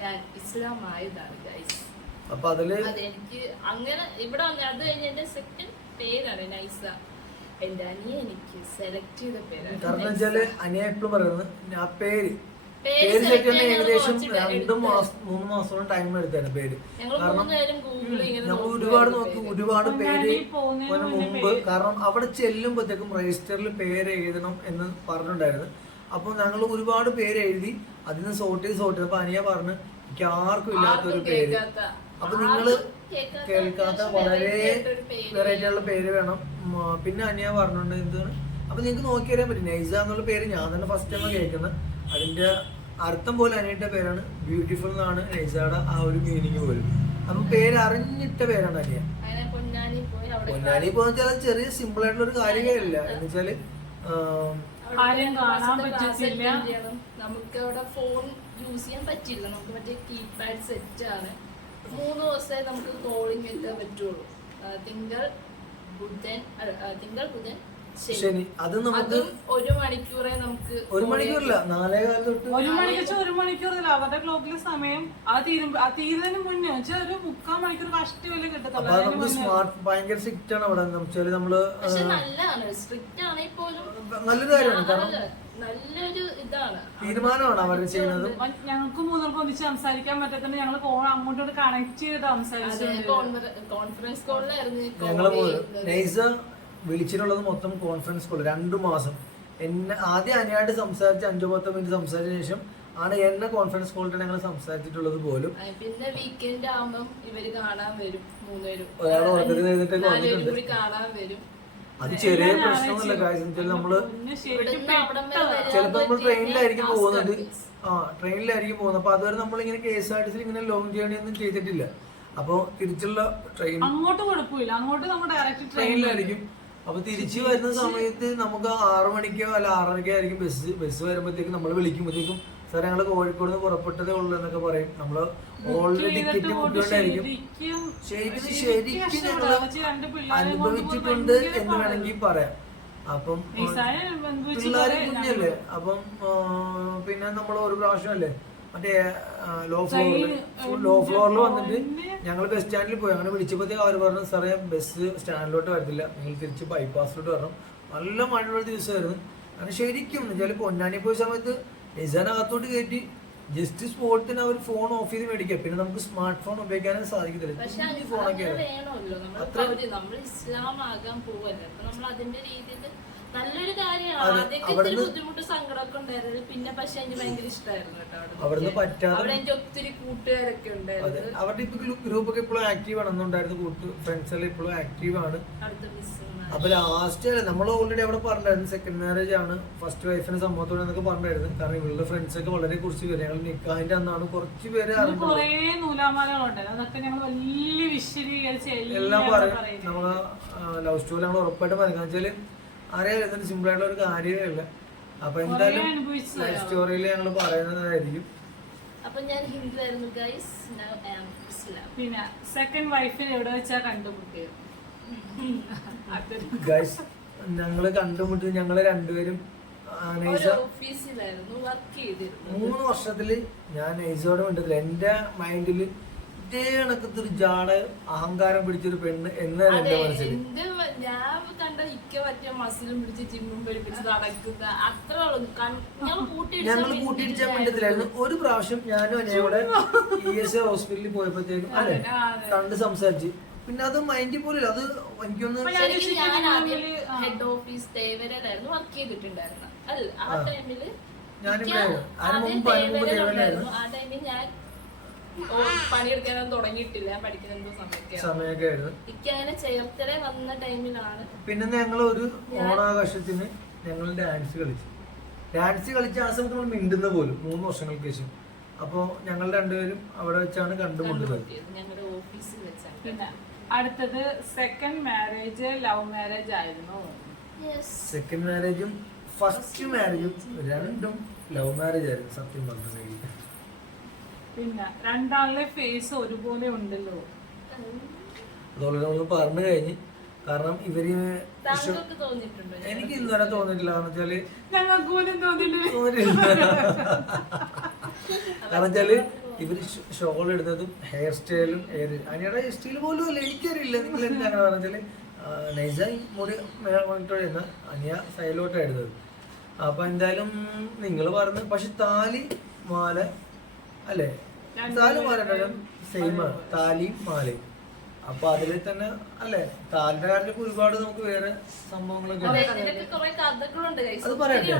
ഞാൻ ഇസ്ലാം ആയതാണ് ഗൈസ്. അതെനിക്ക് അങ്ങനെ ഇവിടെ വന്ന അത് കഴിഞ്ഞ് എന്റെ സെക്കൻഡ് പേരാണ് നൈസ. എന്റെ അനിയ എനിക്ക് സെലക്ട് ചെയ്ത പേരാണ്. കാരണം വെച്ചാല് അനിയ എപ്പോഴും പറയുന്നത് ആ പേര് ഏകദേശം 2 മാസം 3 മാസം ടൈം എടുത്തായിരുന്നു പേര്. കാരണം നമ്മൾ ഒരുപാട് നോക്കി, ഒരുപാട് പേര് മുമ്പ്. കാരണം അവിടെ ചെല്ലുമ്പോഴത്തേക്കും രജിസ്റ്ററിൽ പേര് എഴുതണം എന്ന് പറഞ്ഞിട്ടുണ്ടായിരുന്നു. അപ്പൊ ഞങ്ങൾ ഒരുപാട് പേര് എഴുതി അതിന് സോർട്ട് ചെയ്ത് അപ്പൊ അനിയ പറഞ്ഞു എനിക്ക് ആർക്കും ഇല്ലാത്തൊരു പേര്. അപ്പൊ നിങ്ങള് കേൾക്കാത്ത വളരെ വെറൈറ്റി ഉള്ള പേര് വേണം. പിന്നെ അനിയ പറഞ്ഞിട്ടുണ്ട് എന്താണ്, അപ്പൊ നിങ്ങൾക്ക് നോക്കി അറിയാൻ പറ്റും. നൈസ എന്നുള്ള പേര് ഞാൻ തന്നെ ഫസ്റ്റ് ടൈം കേൾക്കുന്നത്. അതിന്റെ അർത്ഥം പോലെ അനിയുടെ പേരാണ് ബ്യൂട്ടിഫുൾ എന്നാണ് നൈസയുടെ ആ ഒരു മീനിങ് പോലും. അപ്പൊ പേര് അറിഞ്ഞിട്ട പേരാണ് അനിയ. അങ്ങനെ പൊന്നാനി പോയി അവിടെ പൊന്നാനി പോകാൻ ചെറിയ സിമ്പിൾ ആയിട്ടുള്ള ഒരു കാര്യമില്ല. എന്ന് വെച്ചാല് ആരെയും കാണാൻ പറ്റത്തില്ല. നമുക്ക് അവിടെ ഫോൺ യൂസ് ചെയ്യാൻ പറ്റില്ല. നമുക്ക് മറ്റേ കീപാഡ് സെറ്റ് ആണ്. 3 ദിവസമേ നമുക്ക് കോളിംഗ് ഒക്കെ പറ്റുള്ളൂ. തിങ്കൾ ബുധൻ ശനി. അത് നമുക്ക് 1 മണിക്കൂറേ നമുക്ക് 1 മണിക്കൂറില്ല, 4:15 തൊട്ട് 1 മണിക്കൂർ 1 മണിക്കൂറില്ല. അവരുടെ ക്ലോക്കിലെ സമയം തീരുന്നതിന് മുന്നേ വെച്ചാൽ ഒരു 3/4 മണിക്കൂർ കഷ്ടമല്ലേ കിട്ടത്തുള്ളൂ. അപ്പൊ നമുക്ക് സ്മാർട്ട് ഭയങ്കര സ്ട്രിക്റ്റ് ആണ് അവിടെ. വെച്ചാല് നമ്മള് പക്ഷെ നല്ലതാണ്. സ്ട്രിക്റ്റ് ആണെങ്കിൽ പോലും നല്ലൊരു കാര്യമാണ്. കാരണം നല്ലൊരു ഇതാണ്, തീരുമാനമാണ് അവർ ചെയ്യുന്നത്. ഞങ്ങൾക്ക് മൂന്നർക്ക് ഒന്നിച്ച് സംസാരിക്കാൻ പറ്റത്തില്ല. ഞങ്ങൾ ഫോൺ അങ്ങോട്ടോട്ട് കണക്ട് ചെയ്തിട്ട് സംസാരിച്ചു. കോൺഫറൻസ് കോളിലായിരുന്നു ഞങ്ങള് നൈസ വിളിച്ചിട്ടുള്ളത് മൊത്തം കോൺഫറൻസ് കോൾ 2 മാസം. എന്നെ ആദ്യം അനിയായിട്ട് സംസാരിച്ച് 5-10 മിനിറ്റ് സംസാരിച്ച ശേഷം ആണ് എന്നെ കോൺഫറൻസ് കോളിട്ട് ഞങ്ങൾ സംസാരിച്ചിട്ടുള്ളത് പോലും. പിന്നെ വീക്കെൻഡ് ആവുമ്പം ഇവര് കാണാൻ വരും. 3 പേരും ഒരാൾ ഉറക്കത്തിൽ നിന്നിട്ടൊക്കെ വന്നിട്ടുണ്ട്. കൂടി കാണാൻ വരും. അത് ചെറിയ പ്രശ്നമൊന്നുമില്ല. കാര്യം നമ്മള് ചിലപ്പോ നമ്മൾ ട്രെയിനിലായിരിക്കും പോകുന്നത്. ട്രെയിനിലായിരിക്കും പോകുന്നത്. അപ്പൊ അതുവരെ നമ്മളിങ്ങനെ KSRTC ഇങ്ങനെ ലോങ് ജേർണി ഒന്നും ചെയ്തിട്ടില്ല. അപ്പൊ തിരിച്ചുള്ള ട്രെയിൻ അങ്ങോട്ട് കുഴപ്പമില്ല, അങ്ങോട്ട് നമ്മൾ ഡയറക്റ്റ് ട്രെയിനിലായിരിക്കും. അപ്പൊ തിരിച്ചു വരുന്ന സമയത്ത് നമുക്ക് 6 മണിക്കോ അല്ല 6:30 ആയിരിക്കും ബസ് വരുമ്പോഴത്തേക്കും നമ്മൾ വിളിക്കുമ്പോഴത്തേക്കും സാർ ഞങ്ങള് കോഴിക്കോട് നിന്ന് പുറപ്പെട്ടതേ ഉള്ളൂ എന്നൊക്കെ പറയും. നമ്മള് ഓൾറെഡി ടിക്കറ്റ് ബുക്കൊണ്ടായിരിക്കും. ശരിക്കും ഞങ്ങള് അനുഭവിച്ചിട്ടുണ്ട് എന്ന് വേണമെങ്കിൽ പറയാം. അപ്പം പിള്ളേര് കുഞ്ഞല്ലേ. അപ്പം പിന്നെ നമ്മൾ ഒരു പ്രാവശ്യം അല്ലേ മറ്റേ ലോ ഫ്ലോറിൽ വന്നിട്ട് ഞങ്ങൾ ബസ് സ്റ്റാൻഡിൽ പോയി. അങ്ങനെ വിളിച്ചപ്പോഴത്തേക്ക് അവർ പറഞ്ഞു സാറേ ബസ് സ്റ്റാൻഡിലോട്ട് വരത്തില്ല, നിങ്ങൾ തിരിച്ച് ബൈപ്പാസിലോട്ട് വരണം. നല്ല മഴയുള്ള ദിവസമായിരുന്നു. അങ്ങനെ ശരിക്കും വെച്ചാൽ പൊന്നാനി പോയ സമയത്ത് നിസാനകത്തോട്ട് കയറ്റി ജസ്റ്റ് സ്പോട്ടിന് അവർ ഫോൺ ഓഫ് ചെയ്ത് മേടിക്കാം. പിന്നെ നമുക്ക് സ്മാർട്ട് ഫോൺ ഉപയോഗിക്കാനും സാധിക്കത്തില്ല. ഫോണൊക്കെ നമ്മൾ ഇസ്ലാം ആകാൻ പോവല്ലേ. അപ്പൊ നമ്മൾ അതിന്റെ രീതിയിൽ നല്ലൊരു കാര്യമാണ്. ആദ്യമൊക്കെ ബുദ്ധിമുട്ട് സങ്കടമൊക്കെ ഉണ്ടായിരുന്നു. പിന്നെ പക്ഷെ എനിക്ക് ഭയങ്കര ഇഷ്ടമായിരുന്നു കേട്ടോ. അവിടെ എനിക്ക് ഒത്തിരി കൂട്ടുകാരൊക്കെ ഉണ്ടായിരുന്നു. അവരുടെ ഇപ്പൊ ഗ്രൂപ്പൊക്കെ ഇപ്പോഴും ആക്റ്റീവ് ആണെന്നുണ്ടായിരുന്നു. ഫ്രണ്ട്സ് എല്ലാം ഇപ്പോഴും ആക്റ്റീവ് ആണ്. അപ്പൊ ലാസ്റ്റ് നമ്മൾ ഓൾറെഡി അവിടെ പറഞ്ഞായിരുന്നു സെക്കൻഡ് മാരേജ് ആണ്, ഫസ്റ്റ് വൈഫിന് സമ്മതത്തോടെ എന്നൊക്കെ പറഞ്ഞായിരുന്നു. കാരണം ഇവളുടെ ഫ്രണ്ട്സ് ഒക്കെ വളരെ കുറിച്ച് പേര് ഞങ്ങൾ നിക്കാഹിന്റെ അന്നാണ് കുറച്ച് പേര് എല്ലാം പറയും. നമ്മള് ലവ് സ്റ്റോറി ഞങ്ങൾ ഉറപ്പായിട്ട് പറയുന്നത് വെച്ചാല് അറിയാലോ ഇതിന് സിമ്പിൾ ആയിട്ടുള്ള ഒരു കാര്യമല്ല. അപ്പൊ എന്തായാലും ലൈഫ് സ്റ്റോറിയിൽ ഞങ്ങൾ പറയുന്നതായിരിക്കും. അപ്പൊ ഞാൻ ഹിന്ദു ആയിരുന്നു ഗൈസ്, നൗ ഐ ആം ഇസ്ലാം. പിന്നെ സെക്കൻഡ് വൈഫിനെ എവിടെ വെച്ചാ കണ്ടുമുട്ടിയത്? ഗൈസ് ഞങ്ങള് കണ്ടുമുട്ടി ഞങ്ങള് രണ്ടുപേരും ഓഫീസിലായിരുന്നു വർക്ക് ചെയ്തിരുന്നു. 3 വർഷത്തില് ഞാൻ നൈസോടെ വേണ്ടതില്ല. എന്റെ മൈൻഡില് ഇതേ കണക്കത്തെ ഒരു ജാട അഹങ്കാരം പിടിച്ചൊരു പെണ്ണ് എന്നാണ് എന്റെ മനസ്സിൽ. ഞാൻ കണ്ട ഇക്ക പറ്റിയ മസിലും പിടിച്ച് ജിമ്മും പിടിപ്പിച്ച് നടക്കുന്ന അത്ര ഞങ്ങൾ കൂട്ടിയിടിച്ചാൻ വേണ്ടതില്ലായിരുന്നു. ഒരു പ്രാവശ്യം ഞാനും അനിയോടെ ESA ഹോസ്പിറ്റലിൽ പോയപ്പോഴത്തേക്കും അല്ലെ കണ്ട് സംസാരിച്ച്. പിന്നെ അത് മൈൻഡിൽ പോലില്ല. അത് എനിക്കൊന്ന് ഞാൻ ആദ്യം ഹെഡ് ഓഫീസ് തേവരയിലായിരുന്നു വർക്ക് ചെയ്തിട്ടുണ്ടായിരുന്നു. അല്ല ആ ടൈമില് ആ ടൈമിൽ ഞാൻ പണിയെടുക്കാനൊന്നും തുടങ്ങിയിട്ടില്ല. പഠിക്കുന്ന സമയമൊക്കെ ആയിരുന്നു. ഇക്കങ്ങനെ ചേർത്തല വന്ന ടൈമിലാണ്. പിന്നെ ഞങ്ങൾ ഒരു ഓണാഘോഷത്തിന് ഞങ്ങൾ ഡാൻസ് കളിച്ച് ആ സമയത്ത് നമ്മൾ മിണ്ടുന്ന പോലും 3 വർഷങ്ങൾക്ക് ശേഷം. അപ്പൊ ഞങ്ങൾ രണ്ടുപേരും അവിടെ വെച്ചാണ് കണ്ടുമുട്ടുന്നത്. ഞങ്ങളുടെ ഓഫീസിൽ വെച്ചാണ്. പിന്നെ അടുത്തത് സെക്കൻഡ് മാരേജ് ലവ് മാരേജ് ആയിരുന്നു. സെക്കൻഡ് മാരേജും ഫസ്റ്റ് മാരേജും രണ്ടും ലവ് മാരേജ് ആയിരുന്നു സത്യം പറഞ്ഞത്. പിന്നെ രണ്ടാളുടെ ഫേസ് ഒരുപോലെ ഉണ്ടല്ലോ. അതുപോലെ നമ്മൾ പറഞ്ഞു കഴിഞ്ഞ്. കാരണം ഇവര് എനിക്ക് ഇന്നുവരെ തോന്നിയിട്ടില്ല. കാരണം വെച്ചാല് ഞങ്ങൾക്ക് പോലും തോന്നിയിട്ടില്ല. കാരണം വെച്ചാല് ഇവര് ഷോൾ ഇടുന്നതും ഹെയർ സ്റ്റൈലും അനിയുടെ ഹെയർ സ്റ്റൈൽ പോലും അല്ല എനിക്കറിയില്ല. നിങ്ങൾ എന്താണ് പറഞ്ഞാല് നൈസായി മുടി മേളിട്ടുന്ന അനിയ സൈലോട്ടാണ് ഇടുന്നത്. അപ്പൊ എന്തായാലും നിങ്ങൾ പറഞ്ഞു. പക്ഷെ താലി മാല അല്ലേ, താലി മാല സെയിമാണ്, താലിയും മാലയും. അപ്പൊ അതിൽ തന്നെ അല്ലെ താലിന്റെ കാര്യത്തിൽ ഒരുപാട് നമുക്ക് വേറെ സംഭവങ്ങളൊക്കെ അത് പറയട്ടെ.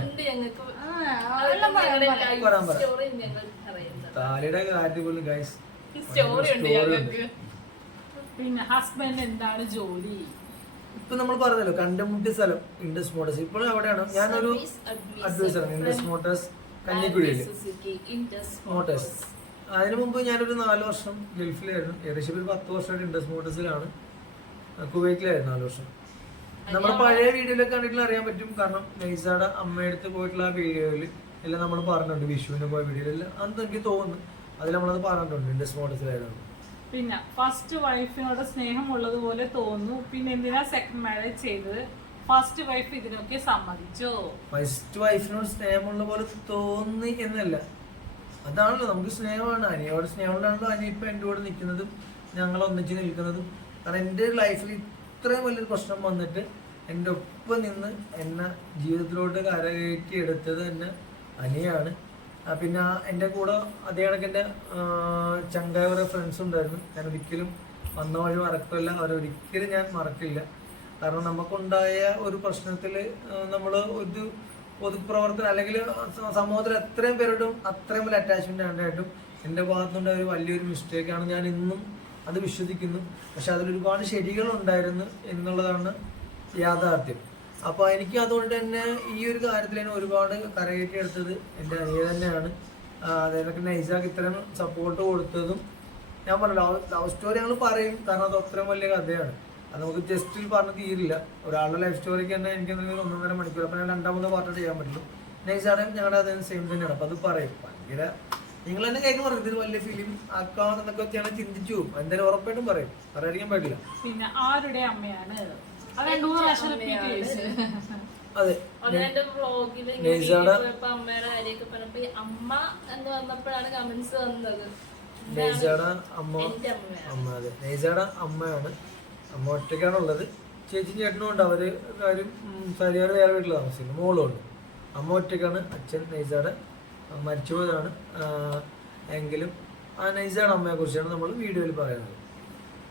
താലിയുടെ കാര്യത്തിൽ പോലും ഗൈസ് പിന്നെ ഹസ്ബൻഡ് എന്താണ് ജോലി? ഇപ്പൊ നമ്മൾ പറഞ്ഞല്ലോ കണ്ടുമുട്ടിയ സ്ഥലം ഇൻഡസ് മോട്ടോഴ്സ്. ഇപ്പോഴും അവിടെയാണ് ഞാനൊരു അഡ്വൈസറാണ്. ഇൻഡസ് മോട്ടോഴ്സ് കഞ്ഞിക്കുഴിയില് മോട്ടോഴ്സ്. അതിനു മുമ്പ് ഞാനൊരു 4 വർഷം ഗൾഫിലായിരുന്നു. ഏകദേശം ഒരു 10 വർഷമായിട്ട് ഇൻഡസ് മോട്ടോഴ്സിലാണ്, കുവൈറ്റിലായിരുന്നു 4 വർഷം. നമ്മുടെ പഴയ വീഡിയോയിലൊക്കെ കണ്ടിട്ട് അറിയാൻ പറ്റും. കാരണം നൈസയുടെ അമ്മയടുത്ത് പോയിട്ടുള്ള ആ വീഡിയോയിൽ എല്ലാം നമ്മൾ പറഞ്ഞിട്ടുണ്ട്. വിഷുവിന് പോയ വീഡിയോയിൽ അന്ന് എനിക്ക് തോന്നുന്നു അതിൽ നമ്മളത് പറഞ്ഞിട്ടുണ്ട് ഇൻഡസ് മോട്ടോഴ്സിലായിരുന്നു. പിന്നെ ഫസ്റ്റ് വൈഫിനോട് സ്നേഹമുള്ളതുപോലെ തോന്നുന്നു. പിന്നെ എന്തിനാ സെക്കൻഡ് മാരേജ് ചെയ്തത്? ഫസ്റ്റ് വൈഫ് ഇതിനൊക്കെ സമ്മതിച്ചോ? ഫസ്റ്റ് വൈഫിനോട് സ്നേഹമുള്ള പോലെ തോന്നി എന്നല്ല, അതാണല്ലോ നമുക്ക് സ്നേഹമാണ്. അനിയോട് സ്നേഹമുണ്ടാണല്ലോ അനി ഇപ്പൊ എൻ്റെ കൂടെ നിൽക്കുന്നതും ഞങ്ങൾ ഒന്നിച്ച് നിൽക്കുന്നതും. കാരണം എൻ്റെ ലൈഫിൽ ഇത്രയും വലിയൊരു പ്രശ്നം വന്നിട്ട് എൻ്റെ ഒപ്പം നിന്ന് എന്നെ ജീവിതത്തിലോട്ട് കരകയറ്റി എടുത്തത് തന്നെ അനിയാണ്. പിന്നെ എൻ്റെ കൂടെ അതേ കണക്ക് എൻ്റെ ചങ്കായ കുറേ ഫ്രണ്ട്സ് ഉണ്ടായിരുന്നു. ഞാൻ ഒരിക്കലും വന്ന വഴി മറക്കില്ല, അവരൊരിക്കലും ഞാൻ മറക്കില്ല. കാരണം നമുക്കുണ്ടായ ഒരു പ്രശ്നത്തിൽ നമ്മൾ ഒരു പൊതുപ്രവർത്തനം അല്ലെങ്കിൽ സമൂഹത്തിൽ എത്രയും പേരോടും അത്രയും വലിയ അറ്റാച്ച്മെന്റ് ആണ്ടായിട്ടും എൻ്റെ ഭാഗത്തുനിന്നുണ്ടായ ഒരു വലിയൊരു മിസ്റ്റേക്കാണ്. ഞാൻ ഇന്നും അത് വിശ്വസിക്കുന്നു. പക്ഷെ അതിലൊരുപാട് ശരികളുണ്ടായിരുന്നു എന്നുള്ളതാണ് യാഥാർത്ഥ്യം. അപ്പോൾ എനിക്ക് അതുകൊണ്ട് തന്നെ ഈ ഒരു കാര്യത്തിൽ തന്നെ ഒരുപാട് കരകയറ്റി എടുത്തത് എൻ്റെ അനിയ തന്നെയാണ്. അതായത് നൈസാക്ക് ഇത്രയും സപ്പോർട്ട് കൊടുത്തതും ഞാൻ പറഞ്ഞല്ലോ, ലവ് സ്റ്റോറി ഞങ്ങൾ പറയും കാരണം അത് അത്രയും വലിയ കഥയാണ്. അത് നമുക്ക് ജസ്റ്റിൽ പറഞ്ഞ് തീരില്ല. ഒരാളുടെ ലൈഫ് സ്റ്റോറിക്ക് തന്നെ എനിക്ക് എന്തെങ്കിലും 1.5 മണിക്കൂർ, അപ്പോൾ ഞാൻ 2-3 പാർട്ട് ചെയ്യാൻ പറ്റുള്ളൂ. നൈസാണ് ഞങ്ങളുടെ അതിന് സെയിം തന്നെയാണ്. അപ്പോൾ അത് പറയും ഭയങ്കര നിങ്ങൾ തന്നെ കേൾക്കും പറയും ഇതിന് വലിയ ഫിലിം ആക്കാമെന്നൊക്കെ ഞാൻ ചിന്തിച്ചു പോകും. എന്തായാലും ഉറപ്പായിട്ടും പറയും, പറയാതിരിക്കാൻ പറ്റില്ല. പിന്നെ ആരുടെ അമ്മയാണ്? അത് 2-3 പ്രാവശ്യം റിപ്പീറ്റ് ചെയ്തു. അതെ, എന്റെ വ്ളോഗിൽ അമ്മയുടെ കാര്യമൊക്കെ പറഞ്ഞപ്പോ അമ്മ എന്ന് പറഞ്ഞപ്പോഴാണ് കമന്റ്സ് വന്നത്. നൈസയുടെ അമ്മ, അതെ നൈസയുടെ അമ്മയാണ്. അമ്മ ഒറ്റയ്ക്കാണുള്ളത്. ചേച്ചി ചേട്ടനും ഉണ്ട്. അവര് കാര്യം സരിയാറ് വേറെ വീട്ടിൽ താമസിക്കുന്നു. മോളും ഉണ്ട്. അമ്മ ഒറ്റയ്ക്കാണ്. അച്ഛൻ നൈസയുടെ മരിച്ചുപോയതാണ്. എങ്കിലും ആ നൈസയുടെ അമ്മയെ കുറിച്ചാണ് നമ്മൾ വീഡിയോയിൽ പറയുന്നത്.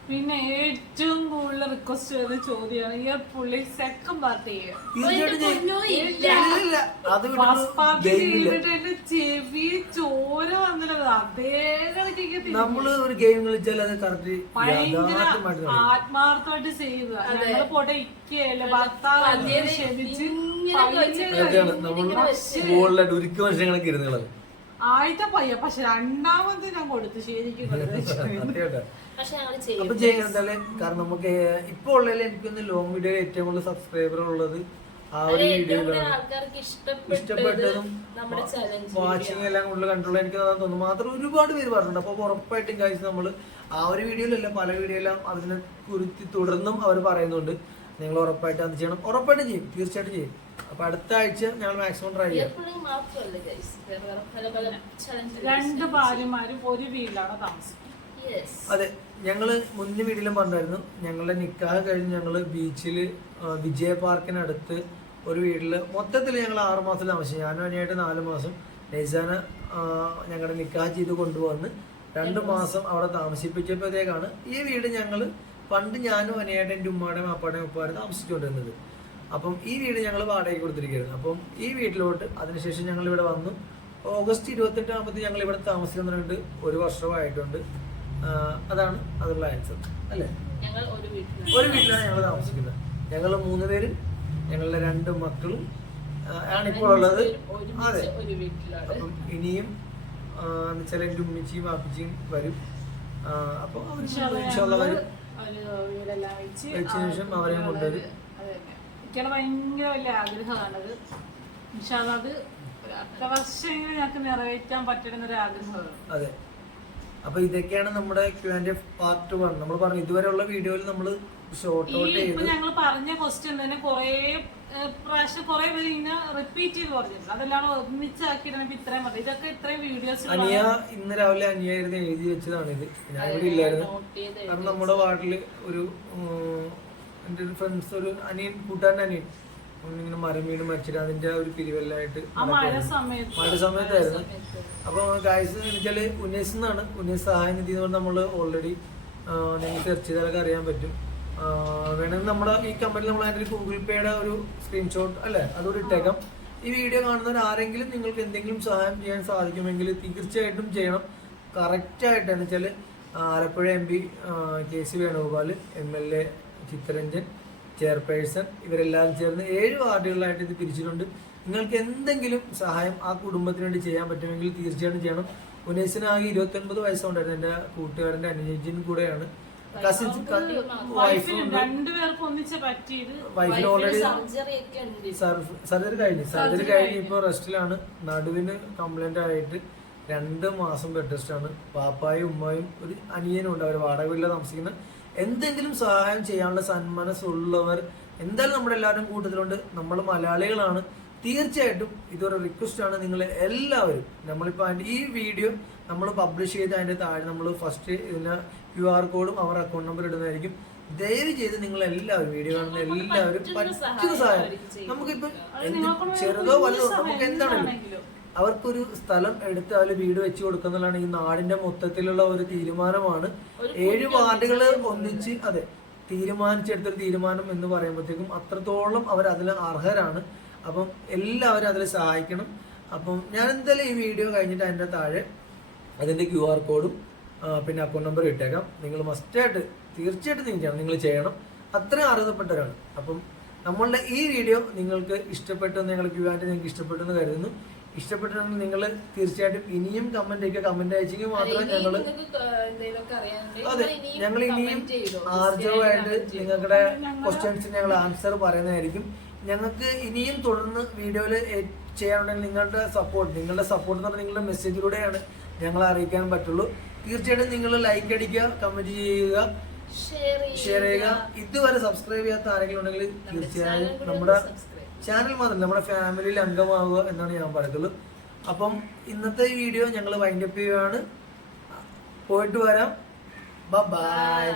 പിന്നെ ഏറ്റവും കൂടുതൽ റിക്വസ്റ്റ് ചെയ്ത ചോദ്യമാണ് ഈ പുള്ളി സെക്കൻഡ് പാർട്ടി ചെവി ചോര വന്നിട്ട് അതേ കണക്ക് നമ്മള് ഒരു ഗെയിം കളിച്ചാൽ അത് കറക്റ്റ് ആത്മാർത്ഥമായിട്ട് ചെയ്യുക. ഞങ്ങള് പോട്ടെ ഇക്കയല്ല ഭർത്താവ് ക്ഷമിച്ച് നമ്മൾ ഒരുക്കി വർഷങ്ങളൊക്കെ ഇരുന്നുള്ളത് ആദ്യത്തെ പയ്യ. പക്ഷെ രണ്ടാമത് ഞാൻ കൊടുത്തു ശരിക്കും. അപ്പൊ ചെയ്യുന്നതല്ലേ. കാരണം നമുക്ക് ഇപ്പൊ ഉള്ളതിൽ എനിക്കൊന്ന് ലോങ് വീഡിയോയിൽ ഏറ്റവും കൂടുതൽ സബ്സ്ക്രൈബർ ഉള്ളത് ആ ഒരു വീഡിയോയിലാണ്. ഇഷ്ടപ്പെട്ടതും വാച്ചിങ് എല്ലാം കൂടുതൽ കണ്ടുള്ള എനിക്ക് തോന്നുന്നു. മാത്രം ഒരുപാട് പേര് പറഞ്ഞിട്ടുണ്ട്. അപ്പൊ ഉറപ്പായിട്ടും കഴിച്ച് നമ്മള് ആ ഒരു വീഡിയോയിലല്ല പല വീഡിയോയിലും അതിനെ കുറിച്ച് തുടർന്നും അവർ പറയുന്നുണ്ട്. നിങ്ങൾ ഉറപ്പായിട്ട് അത് ചെയ്യണം. ഉറപ്പായിട്ടും ചെയ്യും, തീർച്ചയായിട്ടും ചെയ്യും. അപ്പൊ അടുത്ത ആഴ്ച ഞങ്ങൾ മാക്സിമം ട്രൈ ചെയ്യാം. 2 ഭാര്യമാരും ഒരു വീട്ടിലാണ് താമസിക്കുന്നത്. അതെ, ഞങ്ങള് മുന്നേ വീട്ടിലും പറഞ്ഞായിരുന്നു. ഞങ്ങളുടെ നിക്കാഹ് കഴിഞ്ഞ് ഞങ്ങള് ബീച്ചില് വിജയ പാർക്കിനടുത്ത് ഒരു വീട്ടില് മൊത്തത്തിൽ ഞങ്ങൾ 6 മാസം താമസിച്ചു. ഞാനും അനിയായിട്ട് 4 മാസം. നൈസാന ഞങ്ങളുടെ നിക്കാഹ് ചെയ്ത് കൊണ്ടുവന്ന് 2 മാസം അവിടെ താമസിപ്പിച്ചപ്പോഴത്തേക്കാണ് ഈ വീട് ഞങ്ങള് പണ്ട് ഞാനും അനിയായിട്ട് എൻ്റെ ഉമ്മാടെയും അപ്പാടെയും ഉപ്പാടും താമസിച്ചുകൊണ്ടിരുന്നത്. അപ്പം ഈ വീട് ഞങ്ങൾ വാടകയ്ക്ക് കൊടുത്തിരിക്കുകയായിരുന്നു. അപ്പം ഈ വീട്ടിലോട്ട് അതിനുശേഷം ഞങ്ങൾ ഇവിടെ വന്നു. ഓഗസ്റ്റ് 28 ആകുമ്പോൾ ഞങ്ങൾ ഇവിടെ താമസിക്കുന്നുണ്ട്. 1 വർഷമായിട്ടുണ്ട്. അതാണ് അതുള്ള ആൻസർ അല്ലേ. ഒരു വീട്ടിലാണ് ഞങ്ങൾ താമസിക്കുന്നത്. ഞങ്ങൾ 3 പേരും ഞങ്ങളുടെ 2 മക്കളും ആണ് ഇപ്പോൾ ഉള്ളത്. അതെ, അപ്പം ഇനിയും എന്നുവെച്ചാൽ എൻ്റെ ഉമ്മിച്ചിയും വാപ്പിച്ചിയും വരും. അപ്പോൾ അവർ വരും. വെച്ചതിന് ശേഷം അവരെയും കൊണ്ടുവരും. എനിക്കത് ഭയങ്കര വലിയ ആഗ്രഹമാണത്. അത് അടുത്ത വർഷം ഞങ്ങൾക്ക് നിറവേറ്റാൻ പറ്റണമെന്നൊരു ആഗ്രഹമാണ്. അതെ, അപ്പൊ ഇതൊക്കെയാണ് നമ്മുടെ Q&A പാർട്ട് 1. നമ്മൾ പറഞ്ഞു ഇതുവരെയുള്ള വീഡിയോയിൽ നമ്മൾ ഷോർട്ട് ഔട്ട് ചെയ്തു. ഞങ്ങൾ പറഞ്ഞ ക്വസ്റ്റ്യൻ തന്നെ കുറെ പ്രാവശ്യം കുറെ പേര് ഇങ്ങനെ റിപ്പീറ്റ് ചെയ്ത് പറഞ്ഞിട്ടുണ്ട്. അതെല്ലാം ഒന്നിച്ചാക്കിയിട്ടാണ് ഇത്രയും പറഞ്ഞത്. ഇതൊക്കെ ഇത്രയും വീഡിയോസ് അനിയ ഇന്ന് രാവിലെ അനിയായിരുന്നു എഴുതി വെച്ചതാണ് ഇത്. ഞാൻ ഇവിടെ ഇല്ലായിരുന്നു. കാരണം നമ്മുടെ വാർഡില് ഒരു എൻ്റെ ഒരു ഫ്രണ്ട്സ്, ഒരു അനിയൻ, കൂട്ടുകാരൻ അനിയൻ ഇങ്ങനെ മരം വീണ് മരിച്ചിട്ട് അതിന്റെ ഒരു പിരിവെല്ലായിട്ട് മഴ സമയത്തായിരുന്നു. അപ്പൊ ഗായ്സ് എന്നുവെച്ചാല് ഉന്നേസ് എന്നാണ്, ഉന്നേസ് സഹായ നിധി എന്ന് പറഞ്ഞാൽ നമ്മൾ ഓൾറെഡി നിങ്ങൾ സെർച്ച് ചെയ്താലൊക്കെ അറിയാൻ പറ്റും. വേണമെങ്കിൽ നമ്മുടെ ഈ കമ്പനിയിൽ നമ്മൾ അതിന്റെ ഗൂഗിൾ പേയുടെ ഒരു സ്ക്രീൻഷോട്ട് അല്ലെ അതുകൂടി ഇട്ടേക്കാം. ഈ വീഡിയോ കാണുന്നവർ ആരെങ്കിലും നിങ്ങൾക്ക് എന്തെങ്കിലും സഹായം ചെയ്യാൻ സാധിക്കുമെങ്കിൽ തീർച്ചയായിട്ടും ചെയ്യണം. കറക്റ്റായിട്ട് എന്ന് വെച്ചാൽ Alappuzha MP KC Venugopal, MLA Chittaranjan, chairperson, ഇവരെല്ലാവരും ചേർന്ന് 7 വാർഡുകളിലായിട്ട് ഇത് പിരിച്ചിട്ടുണ്ട്. നിങ്ങൾക്ക് എന്തെങ്കിലും സഹായം ആ കുടുംബത്തിന് വേണ്ടി ചെയ്യാൻ പറ്റുമെങ്കിൽ തീർച്ചയായിട്ടും ചെയ്യണം. ഉനൈസിന് ആകെ 29 വയസ്സുണ്ടായിരുന്നു. എൻ്റെ കൂട്ടുകാരൻ്റെ അനുജൻ കൂടെയാണ്. കസിൻസ് രണ്ടുപേർക്കും ഒന്നിച്ച് പറ്റിയത്. വൈഫിന് ഓൾറെഡി സർജറി കഴിഞ്ഞ് ഇപ്പോൾ റെസ്റ്റിലാണ്. നടുവിന് കംപ്ലൈന്റ് ആയിട്ട് 2 മാസം ബെഡ് റെസ്റ്റ് ആണ്. പാപ്പായും ഉമ്മയും ഒരു അനിയനും ഉണ്ട്, അവർ വാടക വീട്ടിൽ താമസിക്കുന്ന. എന്തെങ്കിലും സഹായം ചെയ്യാനുള്ള സന്മനസ്സുള്ളവർ എന്തായാലും നമ്മുടെ എല്ലാവരും കൂട്ടത്തിലുണ്ട്. നമ്മൾ മലയാളികളാണ്. തീർച്ചയായിട്ടും ഇതൊരു റിക്വസ്റ്റ് ആണ്. നിങ്ങൾ എല്ലാവരും നമ്മളിപ്പോൾ ഈ വീഡിയോ നമ്മൾ പബ്ലിഷ് ചെയ്ത് അതിൻ്റെ താഴെ നമ്മൾ ഫസ്റ്റ് ഇതിന് QR കോഡും അവർ അക്കൗണ്ട് നമ്പർ ഇടുന്നതായിരിക്കും. ദയവ് ചെയ്ത് നിങ്ങൾ എല്ലാവരും വീഡിയോ കാണുന്ന എല്ലാവരും പറ്റുന്ന സഹായം നമുക്കിപ്പോൾ ചെറുതോ വലുതോ നമുക്ക് എന്താണെങ്കിലും അവർക്കൊരു സ്ഥലം എടുത്ത് അതിൽ വീട് വെച്ച് കൊടുക്കുന്നതാണ് ഈ നാടിന്റെ മൊത്തത്തിലുള്ള ഒരു തീരുമാനമാണ്. 7 വാർഡുകൾ ഒന്നിച്ച് തീരുമാനിച്ചെടുത്തൊരു തീരുമാനം എന്ന് പറയുമ്പോഴത്തേക്കും അത്രത്തോളം അവർ അതിൽ അർഹരാണ്. അപ്പം എല്ലാവരും അതിൽ സഹായിക്കണം. അപ്പം ഞാൻ എന്തായാലും ഈ വീഡിയോ കഴിഞ്ഞിട്ട് അതിൻ്റെ താഴെ അതിൻ്റെ QR കോഡും പിന്നെ അക്കൗണ്ട് നമ്പർ ഇട്ടേക്കാം. നിങ്ങൾ മസ്റ്റായിട്ട് തീർച്ചയായിട്ടും നിങ്ങൾ ചെയ്യണം. അത്രയും അർഹതപ്പെട്ടവരാണ്. അപ്പം നമ്മളുടെ ഈ വീഡിയോ നിങ്ങൾക്ക് ഇഷ്ടപ്പെട്ടെന്ന് ഞങ്ങൾ നിങ്ങൾക്ക് ഇഷ്ടപ്പെട്ടെന്ന് കരുതുന്നു. ഇഷ്ടപ്പെട്ടിട്ടുണ്ടെങ്കിൽ നിങ്ങൾ തീർച്ചയായിട്ടും ഇനിയും കമന്റ് അയച്ചെങ്കിൽ മാത്രമേ ഞങ്ങൾ ഇനിയും ആർജവമായിട്ട് നിങ്ങളുടെ ക്വസ്റ്റ്യൻസിന് ഞങ്ങൾ ആൻസർ പറയുന്നതായിരിക്കും. ഞങ്ങൾക്ക് ഇനിയും തുടർന്ന് വീഡിയോയിൽ ചെയ്യാനുണ്ടെങ്കിൽ നിങ്ങളുടെ സപ്പോർട്ട് എന്ന് പറഞ്ഞാൽ നിങ്ങളുടെ മെസ്സേജിലൂടെയാണ് ഞങ്ങളെ അറിയിക്കാൻ പറ്റുള്ളൂ. തീർച്ചയായിട്ടും നിങ്ങൾ ലൈക്ക് അടിക്കുക, കമന്റ് ചെയ്യുക, ഷെയർ ചെയ്യുക. ഇതുവരെ സബ്സ്ക്രൈബ് ചെയ്യാത്ത ആരെങ്കിലും ഉണ്ടെങ്കിൽ തീർച്ചയായും നമ്മുടെ ചാനൽ മാത്രമല്ല നമ്മുടെ ഫാമിലിയിൽ അംഗമാവുക എന്നാണ് ഞാൻ പറയത്തുള്ളൂ. അപ്പം ഇന്നത്തെ ഈ വീഡിയോ ഞങ്ങൾ വൈൻഡപ്പ് ചെയ്യുകയാണ്. പോയിട്ട് വരാം. ബൈ.